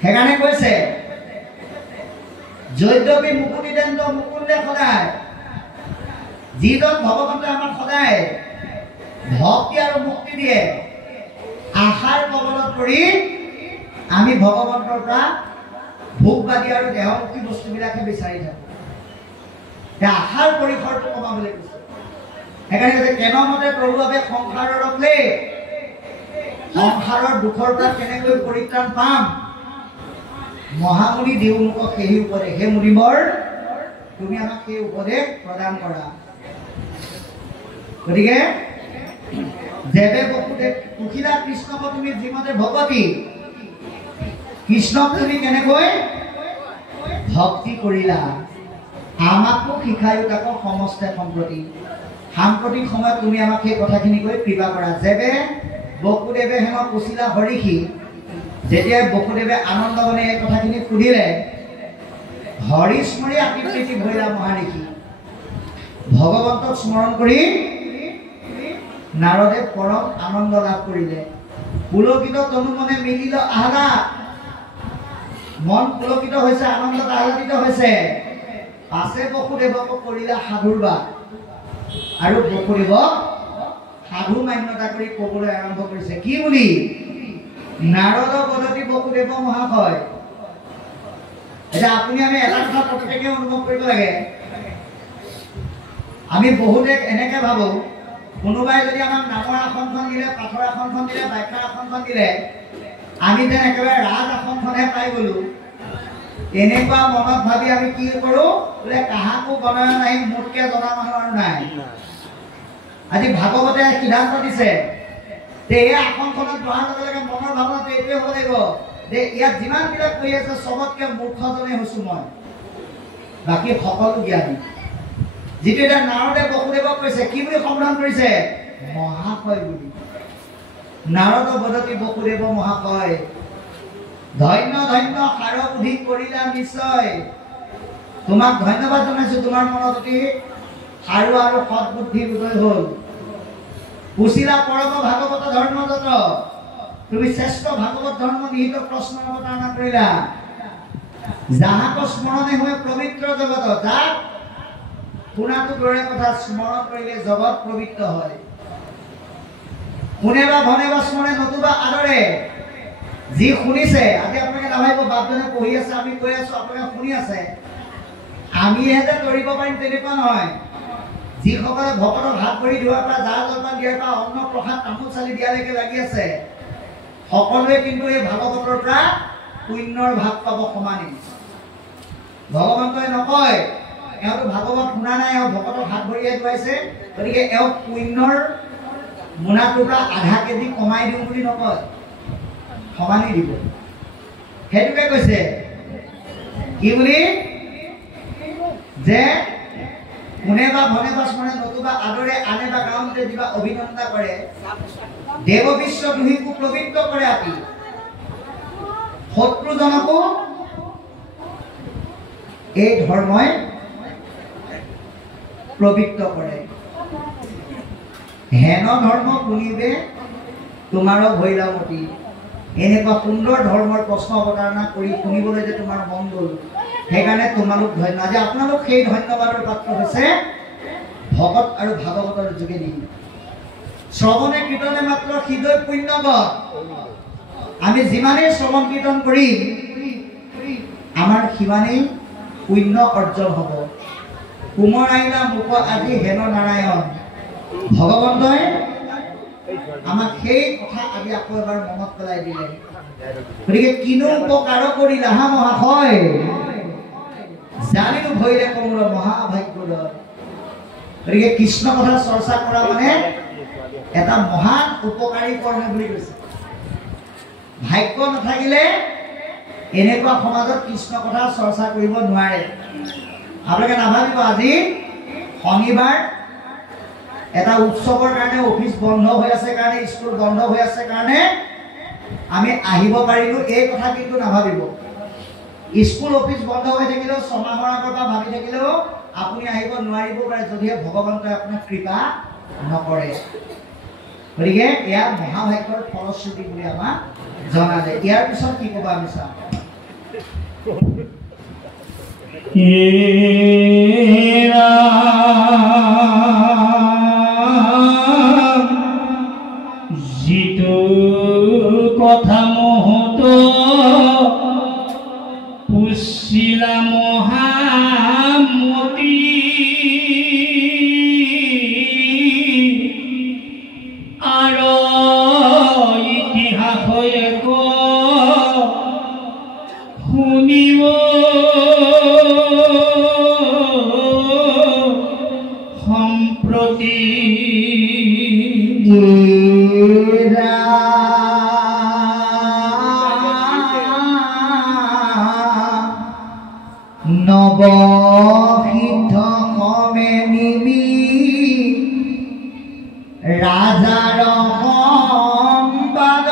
সেইকাৰণে কৈছে যদ্যপি মুকুতিদেন্দ্ৰ মুকুন্দে সদায়, যিজন ভগৱন্তই আমাক সদায় ভক্তি আৰু মুক্তি দিয়ে, আশাৰ কবলত পৰি আমি ভগৱন্তৰ পৰা ভোগবাদী আৰু দেহমুখী বস্তুবিলাকহে বিচাৰি থাকোঁ। আশাৰ পৰিসৰটো কমাবলৈ কৈছে। সেইকাৰণে কৈছে কেনমতে প্ৰভু বাবে সংসাৰৰ ৰখলে, সংসাৰৰ দুখৰ পৰা কেনেকৈ পৰিত্ৰাণ পাম, মহামুনি দিও মোক সেই উপদেশ। হে মুনিবৰ, তুমি আমাক সেই উপদেশ প্ৰদান কৰা। গতিকে যেবে বসুদেৱ সুখিলা কৃষ্ণক তুমি যিমতে ভগৱতী, কৃষ্ণক তুমি কেনেকৈ ভক্তি কৰিলা, আমাকো শিকায়ো তাকো সমস্তে সম্প্ৰতি। সাম্প্ৰতিক সময়ত তুমি আমাক সেই কথাখিনি কৈ কৃপা কৰা। যেবে বসুদেৱে হেম কুচিলা হৰিষি, যেতিয়া বসুদেৱে আনন্দ মনে এই কথাখিনি সুধিলে, হৰিস্মৰি আতিপ্ৰীতি ভৈৰা মহাৰিষি, ভগৱন্তক স্মৰণ কৰি নাৰদে পৰম আনন্দ লাভ কৰিলে। পুলকিত তনু মনে মিলিল আহ্লাদ, মন পুলকিত হৈছে, আনন্দত আহ্লাদিত হৈছে। পাছে বসুদেৱক কৰিলা সাধুৰ বাদ, আৰু বসুদেৱক সাধু মান্যতা কৰি ক'বলৈ আৰম্ভ কৰিছে। কি বুলি? নাৰদ পদতী বসুদেৱ মহাশয়। এতিয়া আপুনি আমি এটা কথা প্ৰত্যেকে অনুভৱ কৰিব লাগে। আমি বহুতে এনেকে ভাবো, কোনোবাই যদি আমাক নামৰ আসনখন দিলে, পাথৰ আসনখন দিলে, বাখ্যাৰ আসনখন দিলে, আমি যেন একেবাৰে ৰাজ আসনখনহে পাই গলো। এনেকুৱা মনত ভাবি আমি কি কৰো, বোলে কাহাকো বনায় নাই, মোতকে জনা মানুহ আৰু নাই। আজি ভাগৱতে সিদ্ধান্ত দিছে যে এই আসনখনত বহাৰ লগে লগে মনৰ ভাৱনাটো এইটোৱে হ'ব লাগিব যে ইয়াত যিমানবিলাক কৰি আছে চবতকে মূৰ্খজনে হৈছো মই, বাকী সকলো জ্ঞানী। যিটো এতিয়া নাৰদে বসুদেৱক কৈছে, কি বুলি সম্বোধন কৰিছে? মহাশয় বুলি। নাৰদ বদতি বসুদেৱ মহাশয়, ধন্য ধন্য সাৰ বুদ্ধি কৰিলা নিশ্চয়। তোমাক ধন্যবাদ জনাইছো, তোমাৰ মনত অতি সাৰু আৰু সৎবুদ্ধি উদয় হ'ল। পুচিলা পৰম ভাগৱত ধৰ্ম যত, তুমি শ্ৰেষ্ঠ ভাগৱত ধৰ্ম নিহিত প্ৰশ্ন অৱতাৰণা কৰিলা। যাহাক স্মৰণে হৈ পবিত্ৰ জগত, যাক শুনাটো দৰে কথা, স্মৰণ কৰিলে জগত পবিত্ৰ হয়। শুনে বা ভনে বা স্মৰণে নতুবা আদৰে, যি শুনিছে, আজি আপোনালোকে নাভাবিব বাপজনে পঢ়ি আছে, আমি কৈ আছো, আপোনালোকে শুনি আছে, আমিহে যে কৰিব পাৰিম তেনেকুৱা নহয়। যিসকলে ভকতক হাত ভৰি ধোৱাৰ পৰা, জা জলপান দিয়াৰ পৰা, অন্ন প্ৰসাদ তামোল চালি দিয়ালৈকে লাগি আছে, সকলোৱে কিন্তু এই ভাগৱতৰ পৰা পুণ্যৰ ভাগ পাব সমানেই। ভগৱন্তই নকয় এওঁতো ভাগৱত শুনা নাই, এওঁ ভকতক হাত ভৰিয়াই ধুৱাইছে, গতিকে এওঁক পুণ্যৰ মোনাটোৰ পৰা আধা কেজি কমাই দিওঁ বুলি নকয়, সমানেই দিব। সেইটোকে কৈছে কি বুলি, যে কোনে বা ভনে বা স্মৰণে নতুবা আদৰে আনে বা গাঁৱতে যিবা অভিনন্দা কৰে, দেৱ বিশ্ব দুহিকো পবিত্ৰ কৰে আপি, শত্ৰুজনকো এই ধৰ্মই পবিত্ৰ কৰে। হেন ধৰ্ম শুনিবে তোমাৰো ভৈৰামতী, এনেকুৱা সুন্দৰ ধৰ্মৰ প্ৰশ্ন অৱতাৰণা কৰি শুনিবলৈ যে তোমাৰ মন গ'ল, সেইকাৰণে তোমালোক ধন্য। আজি আপোনালোক সেই ধন্যবাদৰ পাত্ৰ হৈছে ভগত আৰু ভাগৱতৰ যোগেদি। শ্ৰৱণে কীৰ্তনে মাত্ৰ হৃদয় পুণ্যগত। আমি যিমানেই শ্ৰৱণ কীৰ্তন কৰিম আমাৰ সিমানেই পুণ্য অৰ্জন হ'ব। কোমৰ আইনা মুখ আজি হেন নাৰায়ণ, ভগৱন্তই আমাক সেই কথা আজি আকৌ এবাৰ মনত পেলাই দিলে। গতিকে কিনো উপকাৰ কৰিলা হা মহাশয়, জানিলো ভৈৰে কমল মহাভাগ্যদয়। গতিকে কৃষ্ণ কথা চৰ্চা কৰা মানে এটা মহান উপকাৰী কৰ্ম বুলি কৈছে। ভাগ্য নাথাকিলে এনেকুৱা সমাজত কৃষ্ণ কথা চৰ্চা কৰিব নোৱাৰে। আপোনালোকে নাভাবিব আজি শনিবাৰ এটা উৎসৱৰ কাৰণে অফিচ বন্ধ হৈ আছে কাৰণে, স্কুল বন্ধ হৈ আছে কাৰণে আমি আহিব পাৰিলো, এই কথা কিন্তু নাভাবিব। স্কুল অফিচ বন্ধ হৈ থাকিলেও, ছমাহৰ আগৰ পৰা ভাবি থাকিলেও আপুনি আহিব নোৱাৰিব পাৰে, যদিহে ভগৱন্তই আপোনাক কৃপা নকৰে। গতিকে এয়া মহাভাগ্যৰ ফলশ্ৰুতি বুলি আমাক জনালে। ইয়াৰ পিছত কি ক'ব আমি চাম। যিটো কথা মহত পুছিলা মহামতী, আৰু ইতিহাস শুনিব সম্প্ৰতি। নবসিদ্ধ সমে নিমি ৰাজাৰ সংবাদ,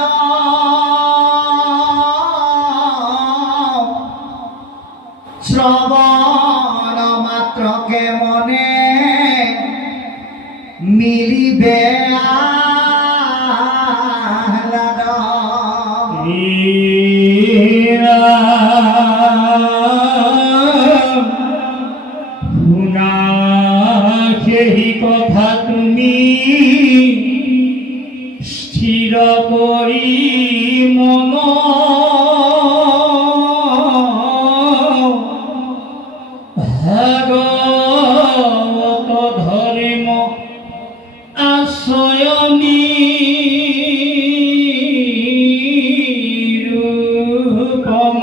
শ্ৰৱণ মাত্ৰকে মনে মিলিবে আহ্লাদ। শুনা সেই কথা তুমি স্থিৰ কৰি মন, ভাগৱত ধৰ্ম আশ্ৰয়নী ৰূপম।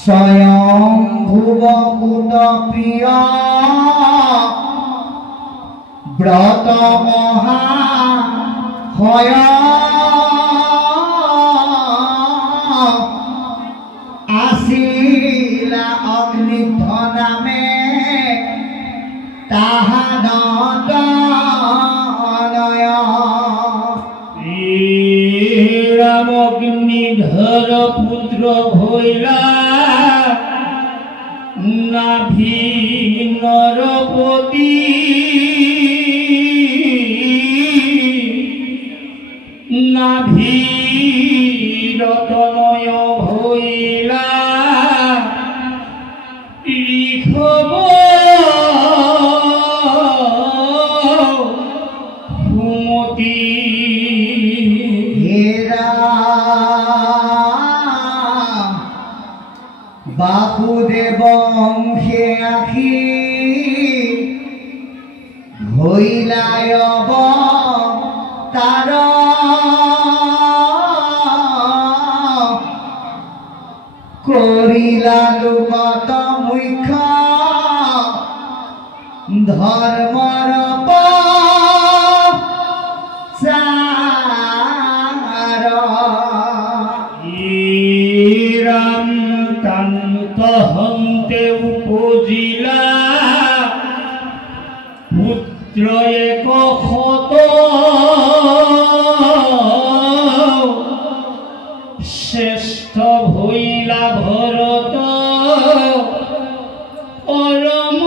স্বয়ং ভুৱ কুত প্ৰিয় ব্ৰত মহা হয়, আছিলা অগ্নিধ্ব নামে তাহাদত নয়। ৰামগ্নিধৰ পুত্ৰ ভৈলা নাভি নৰপতি, নাভি ৰতনয় ভৈলা ঋষভ সুমতি। বাসুদেৱ অংশে আখি ভৈলায়ব তাৰ ধৰ্মৰ ৰাম কান্ত হন্তে উপজিলা পুত্ৰ এক শত শ্ৰেষ্ঠ ভৈলা ভৰত পৰম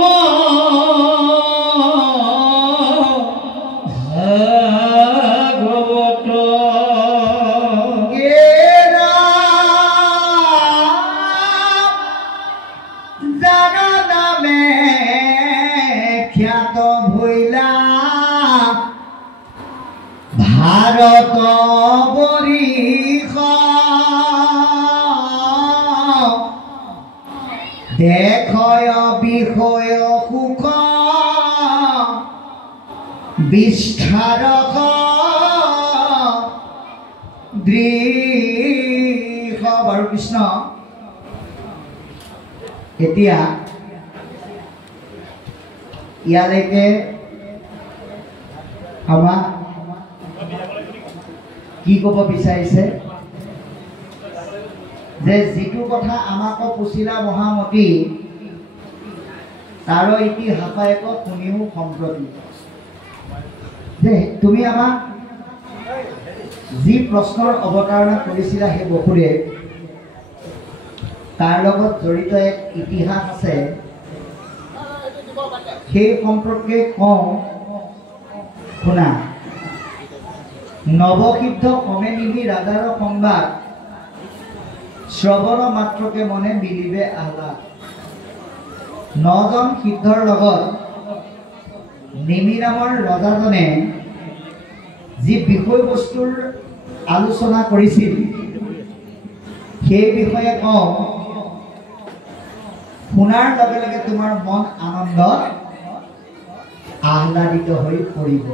ভাগৱত খ্যাত ভৈলা ভাৰত বৰিষ দেখয় বিষয় সুখ বিস্তাৰক দৃশ। বাৰু কৃষ্ণ, এতিয়া ইয়ালৈকে আমাক কি ক'ব বিচাৰিছে যে যিটো কথা আমাক পুছিলা মহামতী তাৰ ইতিহাসক শুনিও সম্প্ৰতি যে তুমি আমাক যি প্ৰশ্নৰ অৱতাৰণা কৰিছিলা সেই বসুদেৱ, তাৰ লগত জড়িত এক ইতিহাস আছে, সেই সম্পৰ্কে কওঁ শুনা। নৱসিদ্ধ কমে নিবি ৰাজাৰ সংবাদ, শ্ৰৱণ মাত্ৰকে মনে মিলিবে আহ্লাদ। 9জন সিদ্ধৰ লগত নিমি নামৰ ৰজাজনে যি বিষয়বস্তুৰ আলোচনা কৰিছিল সেই বিষয়ে কওঁ। শুনাৰ লগে লগে তোমাৰ মন আনন্দত আহ্লাদিত হৈ পৰিব।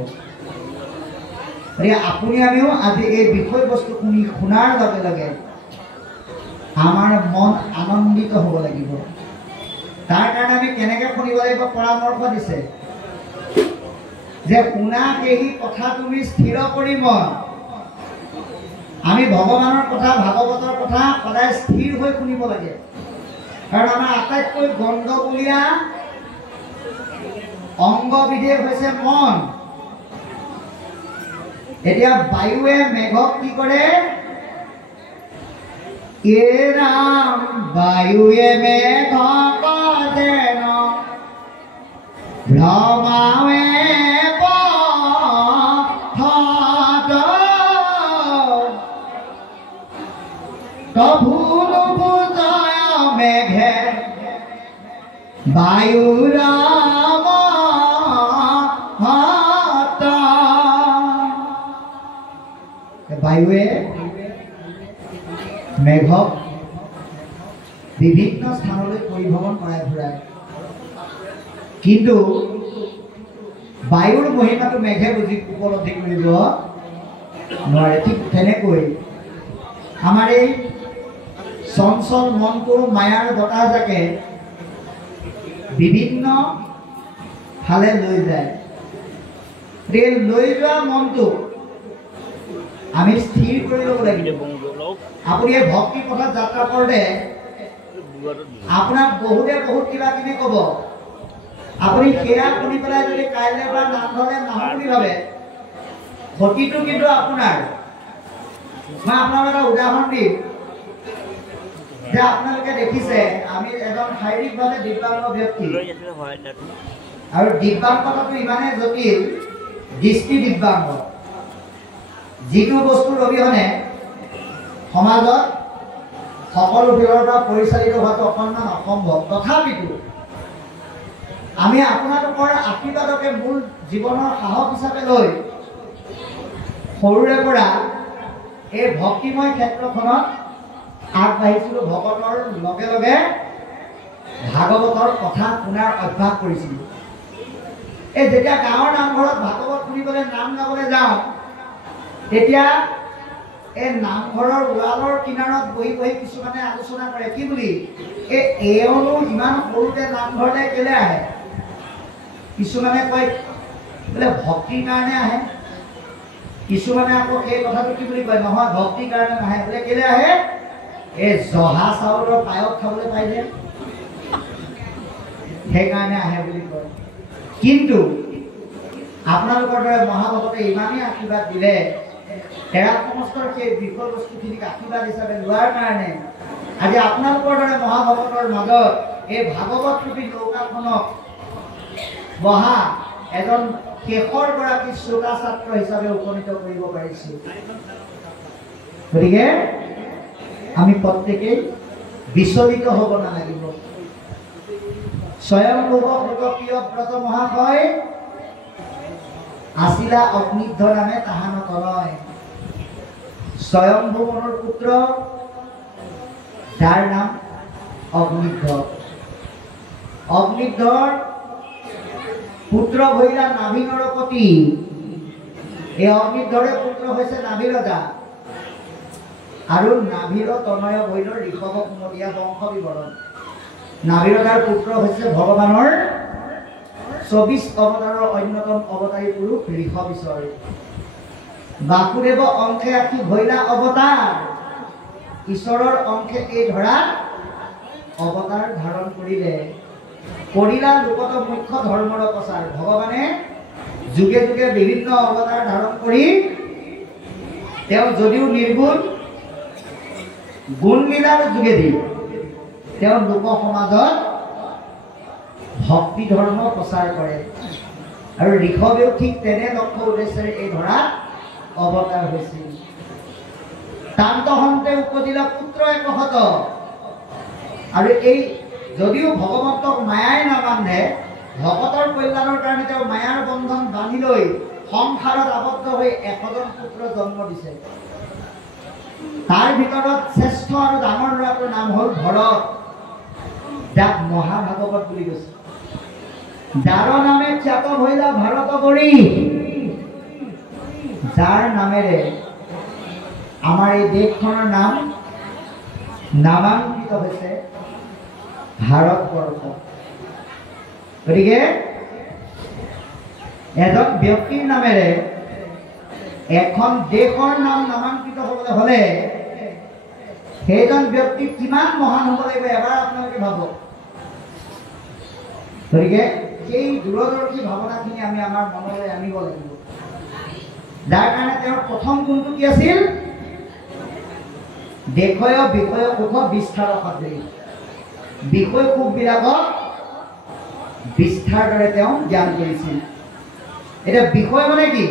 আপুনি আমিও আজি এই বিষয়বস্তু শুনাৰ লগে লগে আমাৰ মন আনন্দিত হ'ব লাগিব। তাৰ কাৰণে আমি কেনেকৈ শুনিব লাগিব পৰামৰ্শ দিছে যে শুনা সেই কথা তুমি স্থিৰ কৰি মন। আমি ভগৱানৰ কথা ভাগৱতৰ কথা সদায় স্থিৰ হৈ শুনিব লাগে, কাৰণ আমাৰ আটাইতকৈ গণ্ডগোলীয়া অংগবিধেই হৈছে মন। এতিয়া বায়ুৱে মেঘক কি কৰে? এ ৰাম বায়ুৱে মেঘক যেন ভ্ৰমাৱে পথত কভু নুবুজয় মেঘে বায়ুৰ বায়ুৱে মেঘক বিভিন্ন স্থানলৈ পৰিভ্ৰমণ কৰাই ঘূৰাই, কিন্তু বায়ুৰ মহিমাটো মেঘে উপলব্ধি কৰিব নোৱাৰে। ঠিক তেনেকৈ আমাৰ এই চঞ্চল মনটো মায়াৰ বতাহজাকে বিভিন্ন ফালে লৈ যায়। এই লৈ যোৱা মনটো আমি স্থিৰ কৰি ল'ব লাগিব। আপুনি এই ভক্তি পথত যাত্ৰা কৰোঁতে আপোনাক বহুতে বহুত কিবা কিবি ক'ব, আপুনি সেয়া শুনি পেলাই যদি কাইলৈ পৰা নামঘৰলৈ নাহো বুলি ভাবে, ক্ষতিটো কিন্তু আপোনাৰ। মই আপোনাক এটা উদাহৰণ দিম যে আপোনালোকে দেখিছে আমি এজন শাৰীৰিকভাৱে দিব্যাংগ ব্যক্তি, আৰু দিব্যাংগতাটো ইমানেই জটিল, দৃষ্টি দিব্যাংগ, যিটো বস্তুৰ অবিহনে সমাজত সকলো ফালৰ পৰা পৰিচালিত হোৱাটো অকণমান অসম্ভৱ। তথাপিতো আমি আপোনালোকৰ আশীৰ্বাদকে মূল জীৱনৰ সাহস হিচাপে লৈ সৰুৰে পৰা এই ভক্তিময় ক্ষেত্ৰখনত আগবাঢ়িছিলোঁ। ভগতৰ লগে লগে ভাগৱতৰ কথা শুনাৰ অভ্যাস কৰিছিলোঁ। এই যেতিয়া গাঁৱৰ নামঘৰত ভাগৱত শুনিবলৈ নাম গাবলৈ যাওঁ, তেতিয়া এই নামঘৰৰ ৱালৰ কিনাৰত বহি বহি কিছুমানে আলোচনা কৰে, কি বুলি এওঁনো ইমান সৰুতে নামঘৰলৈ কেলে আহে, কিছুমানে কয় বোলে ভক্তিৰ কাৰণে আহে, কিছুমানে আকৌ সেই কথাটো কি বুলি কয় নহয় ভক্তিৰ কাৰণে নাহে, বোলে কেলে আহে এই জহা চাউলৰ পায়স খাবলৈ পাই যে সেইকাৰণে আহে বুলি কয়। কিন্তু আপোনালোকৰ দৰে মহাভকতে ইমানেই আশীৰ্বাদ দিলে, তেৰা সমস্তৰ সেই বিষয়বস্তুখিনিক আশীৰ্বাদ হিচাপে লোৱাৰ কাৰণে আজি আপোনালোকৰ দৰে মহাভকতৰ মাজত এই ভাগৱত ৰূপী নৌকাখনক বহা এজন শেষৰ গৰাকী শ্ৰোতা ছাত্ৰ হিচাপে উপনীত কৰিব পাৰিছোঁ। গতিকে আমি প্ৰত্যেকেই বিচলিত হ'ব নালাগিব। স্বয়ংভূৱ লোকপ্ৰিয় ব্ৰত মহাশয় আছিলা অগ্নিধ্ব নামে তাহান তনয়। স্বয়ংভূ মনুৰ পুত্ৰ, যাৰ নাম অগ্নিধ্ব। অগ্নিধ্বৰ পুত্ৰ ভৈলা নাভি নৰপতি। এই অগ্নিধ্বৰে পুত্ৰ হৈছে নাভি ৰজা আৰু নাভিৰ তনয় ভৈলৰ ঋষভ কুমলীয়া বংশ বিৱৰণ। নাভি ৰজাৰ পুত্ৰ হৈছে ভগৱানৰ 24 অৱতাৰৰ অন্যতম অৱতাৰী পুৰুষ ঋষভীশ্বৰ। বাসুদেৱ অংশে আশী ভৈলা অৱতাৰ, ঈশ্বৰৰ অংশে এই ধৰাত অৱতাৰ ধাৰণ কৰিলে। কৰিলা লোকত মুখ্য ধৰ্মৰ প্ৰচাৰ। ভগৱানে যুগে যুগে বিভিন্ন অৱতাৰ ধাৰণ কৰি তেওঁ যদিও নিৰ্গুণ, গুণলীলাৰ যোগেদি তেওঁ লোক সমাজত ভক্তি ধৰ্ম প্ৰচাৰ কৰে। আৰু ঋষভেও ঠিক তেনে লক্ষ্য উদ্দেশ্যেৰে এই ধৰাত অৱতাৰ হৈছিল। তান্তহন্তে উপজিলা পুত্ৰ একশত। আৰু এই যদিও ভগৱন্তক মায়াই নাবান্ধে, ভকতৰ কল্যাণৰ কাৰণে তেওঁ মায়াৰ বন্ধন বান্ধি লৈ সংসাৰত আবদ্ধ হৈ 100জন পুত্ৰ জন্ম দিছে। তাৰ ভিতৰত শ্ৰেষ্ঠ আৰু ডাঙৰ ল'ৰাটোৰ নাম হ'ল ভৰত, যাক মহাভাগৱত বুলি কৈছে। যাৰ নামে খ্যাত ভৈলা ভাৰত বৰি, যাৰ নামেৰে আমাৰ এই দেশখনৰ নাম নামাঙ্কিত হৈছে ভাৰতবৰ্ষ। গতিকে এজন ব্যক্তিৰ নামেৰে এখন দেশৰ নাম নামাঙ্কিত হ'বলৈ হ'লে সেইজন ব্যক্তি কিমান মহান হ'ব লাগিব এবাৰ আপোনালোকে ভাবক। গতিকে সেই দূৰদৰ্শী ভাৱনাখিনি আমি আমাৰ মনলৈ আনিব লাগিব। যাৰ কাৰণে তেওঁৰ প্ৰথম গুণটো কি আছিল? দেশয় বিষয় সুখ বিস্তাৰ সদৃশ। বিষয় সুখবিলাকক বিস্তাৰ দৰে তেওঁ জ্ঞান কৰিছিল। এতিয়া বিষয় মানে কি?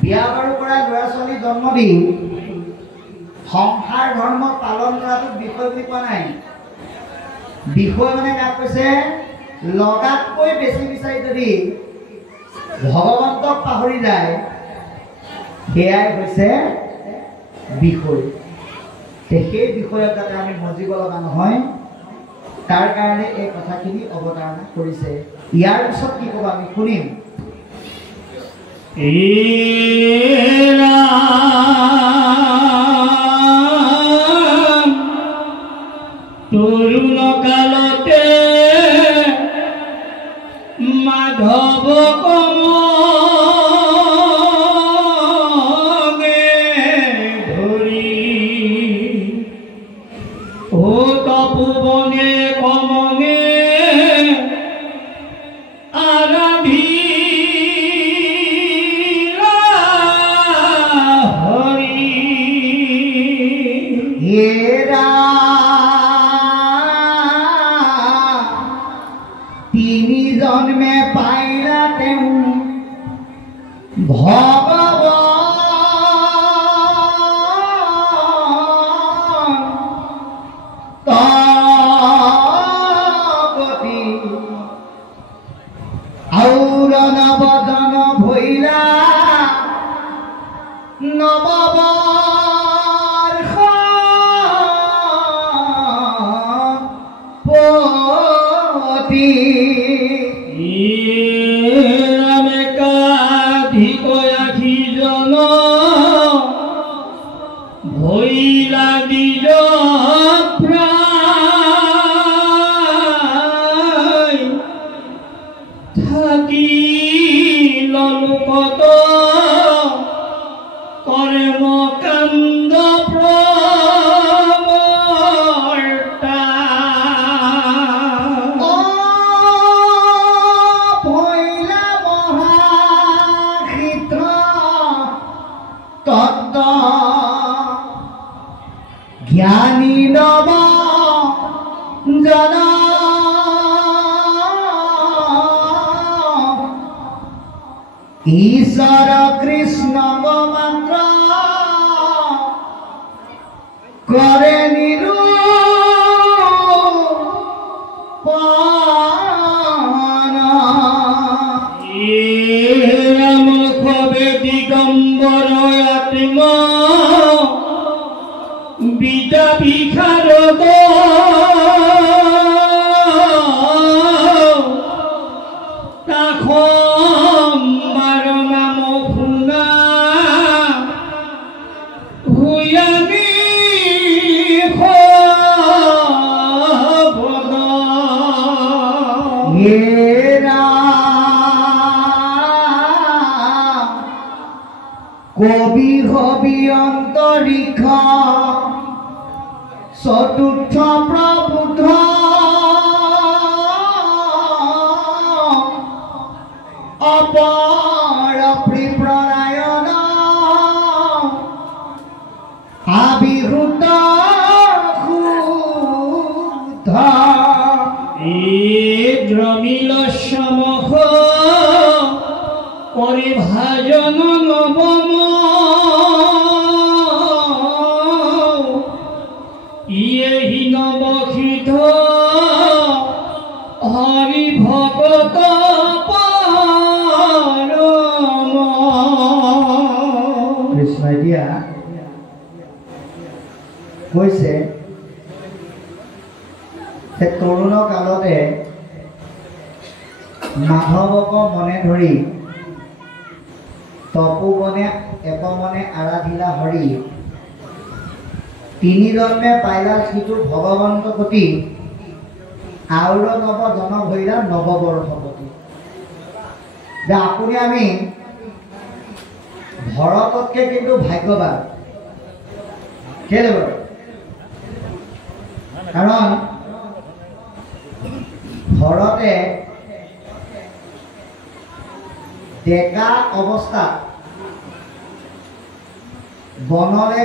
বিয়া বাৰু কৰা ল'ৰা ছোৱালী জন্ম দি সংসাৰ ধৰ্ম পালন কৰাটো বিষয় বুলি কোৱা নাই। বিষয় মানে কাক কৈছে? লগাতকৈ বেছি বিচাৰি যদি ভগৱন্তক পাহৰি যায় সেয়াই হৈছে বিষয়। সেই বিষয়ত যাতে আমি মজিব লগা নহয় তাৰ কাৰণে এই কথাখিনি অৱতাৰণা কৰিছে। ইয়াৰ পিছত কি ক'ব আমি শুনিম। তৰুণ কালতে মাধৱ কমগে ধৰি ও তপোবনে কমগে আৰাধিলা হৰি। হেৰা তিনি জন্মে পাইলা তেওঁ ভগৱান তপতি আউৰ নবজন ভৈলা নববৰ্ষ পতি। ৰামে কাধিকয়া লোকত কৰে মকান্দ প্ৰৱৰ্তা ও ভৈলা মহাক্ষিত্ৰ তত্ত্ব জ্ঞানী নব জন ঈশ্বৰ কৃষ্ণ মাত্ৰ কৰে নিৰূপণ ৰাম খবে দিগম্বৰ আত্ম বিদ্যা বিশাৰদ তাখম্বাৰ নাম শুনা হুয়ানি খবদ কবি হবি অন্তৰিক্ষ চতুৰ্থ প্ৰবুদ্ধ অপৰ প্ৰণায়ন আবিহূত শুদ্ধ দ্ৰমিল সমখ পৰিভাজন নবম ইয়েহি নবসিদ্ধ হৰি ভগত পৰম কৃষ্ণ এতিয়া কৈছে যে তৰুণ কালতে মাধৱক মনে ধৰি তপোবনে একমনে আৰাধিলা হৰি তিনি জন্মে পাইলা সিটো ভগৱন্ত কতি আউৰ নৱ জন ভৈলা নৱবৰ্ষপতি যে আপুনি আমি ভৰততকৈ কিন্তু ভাগ্যৱান কেলে বাৰু কাৰণ ভৰতে ডেকা অৱস্থাত বনলে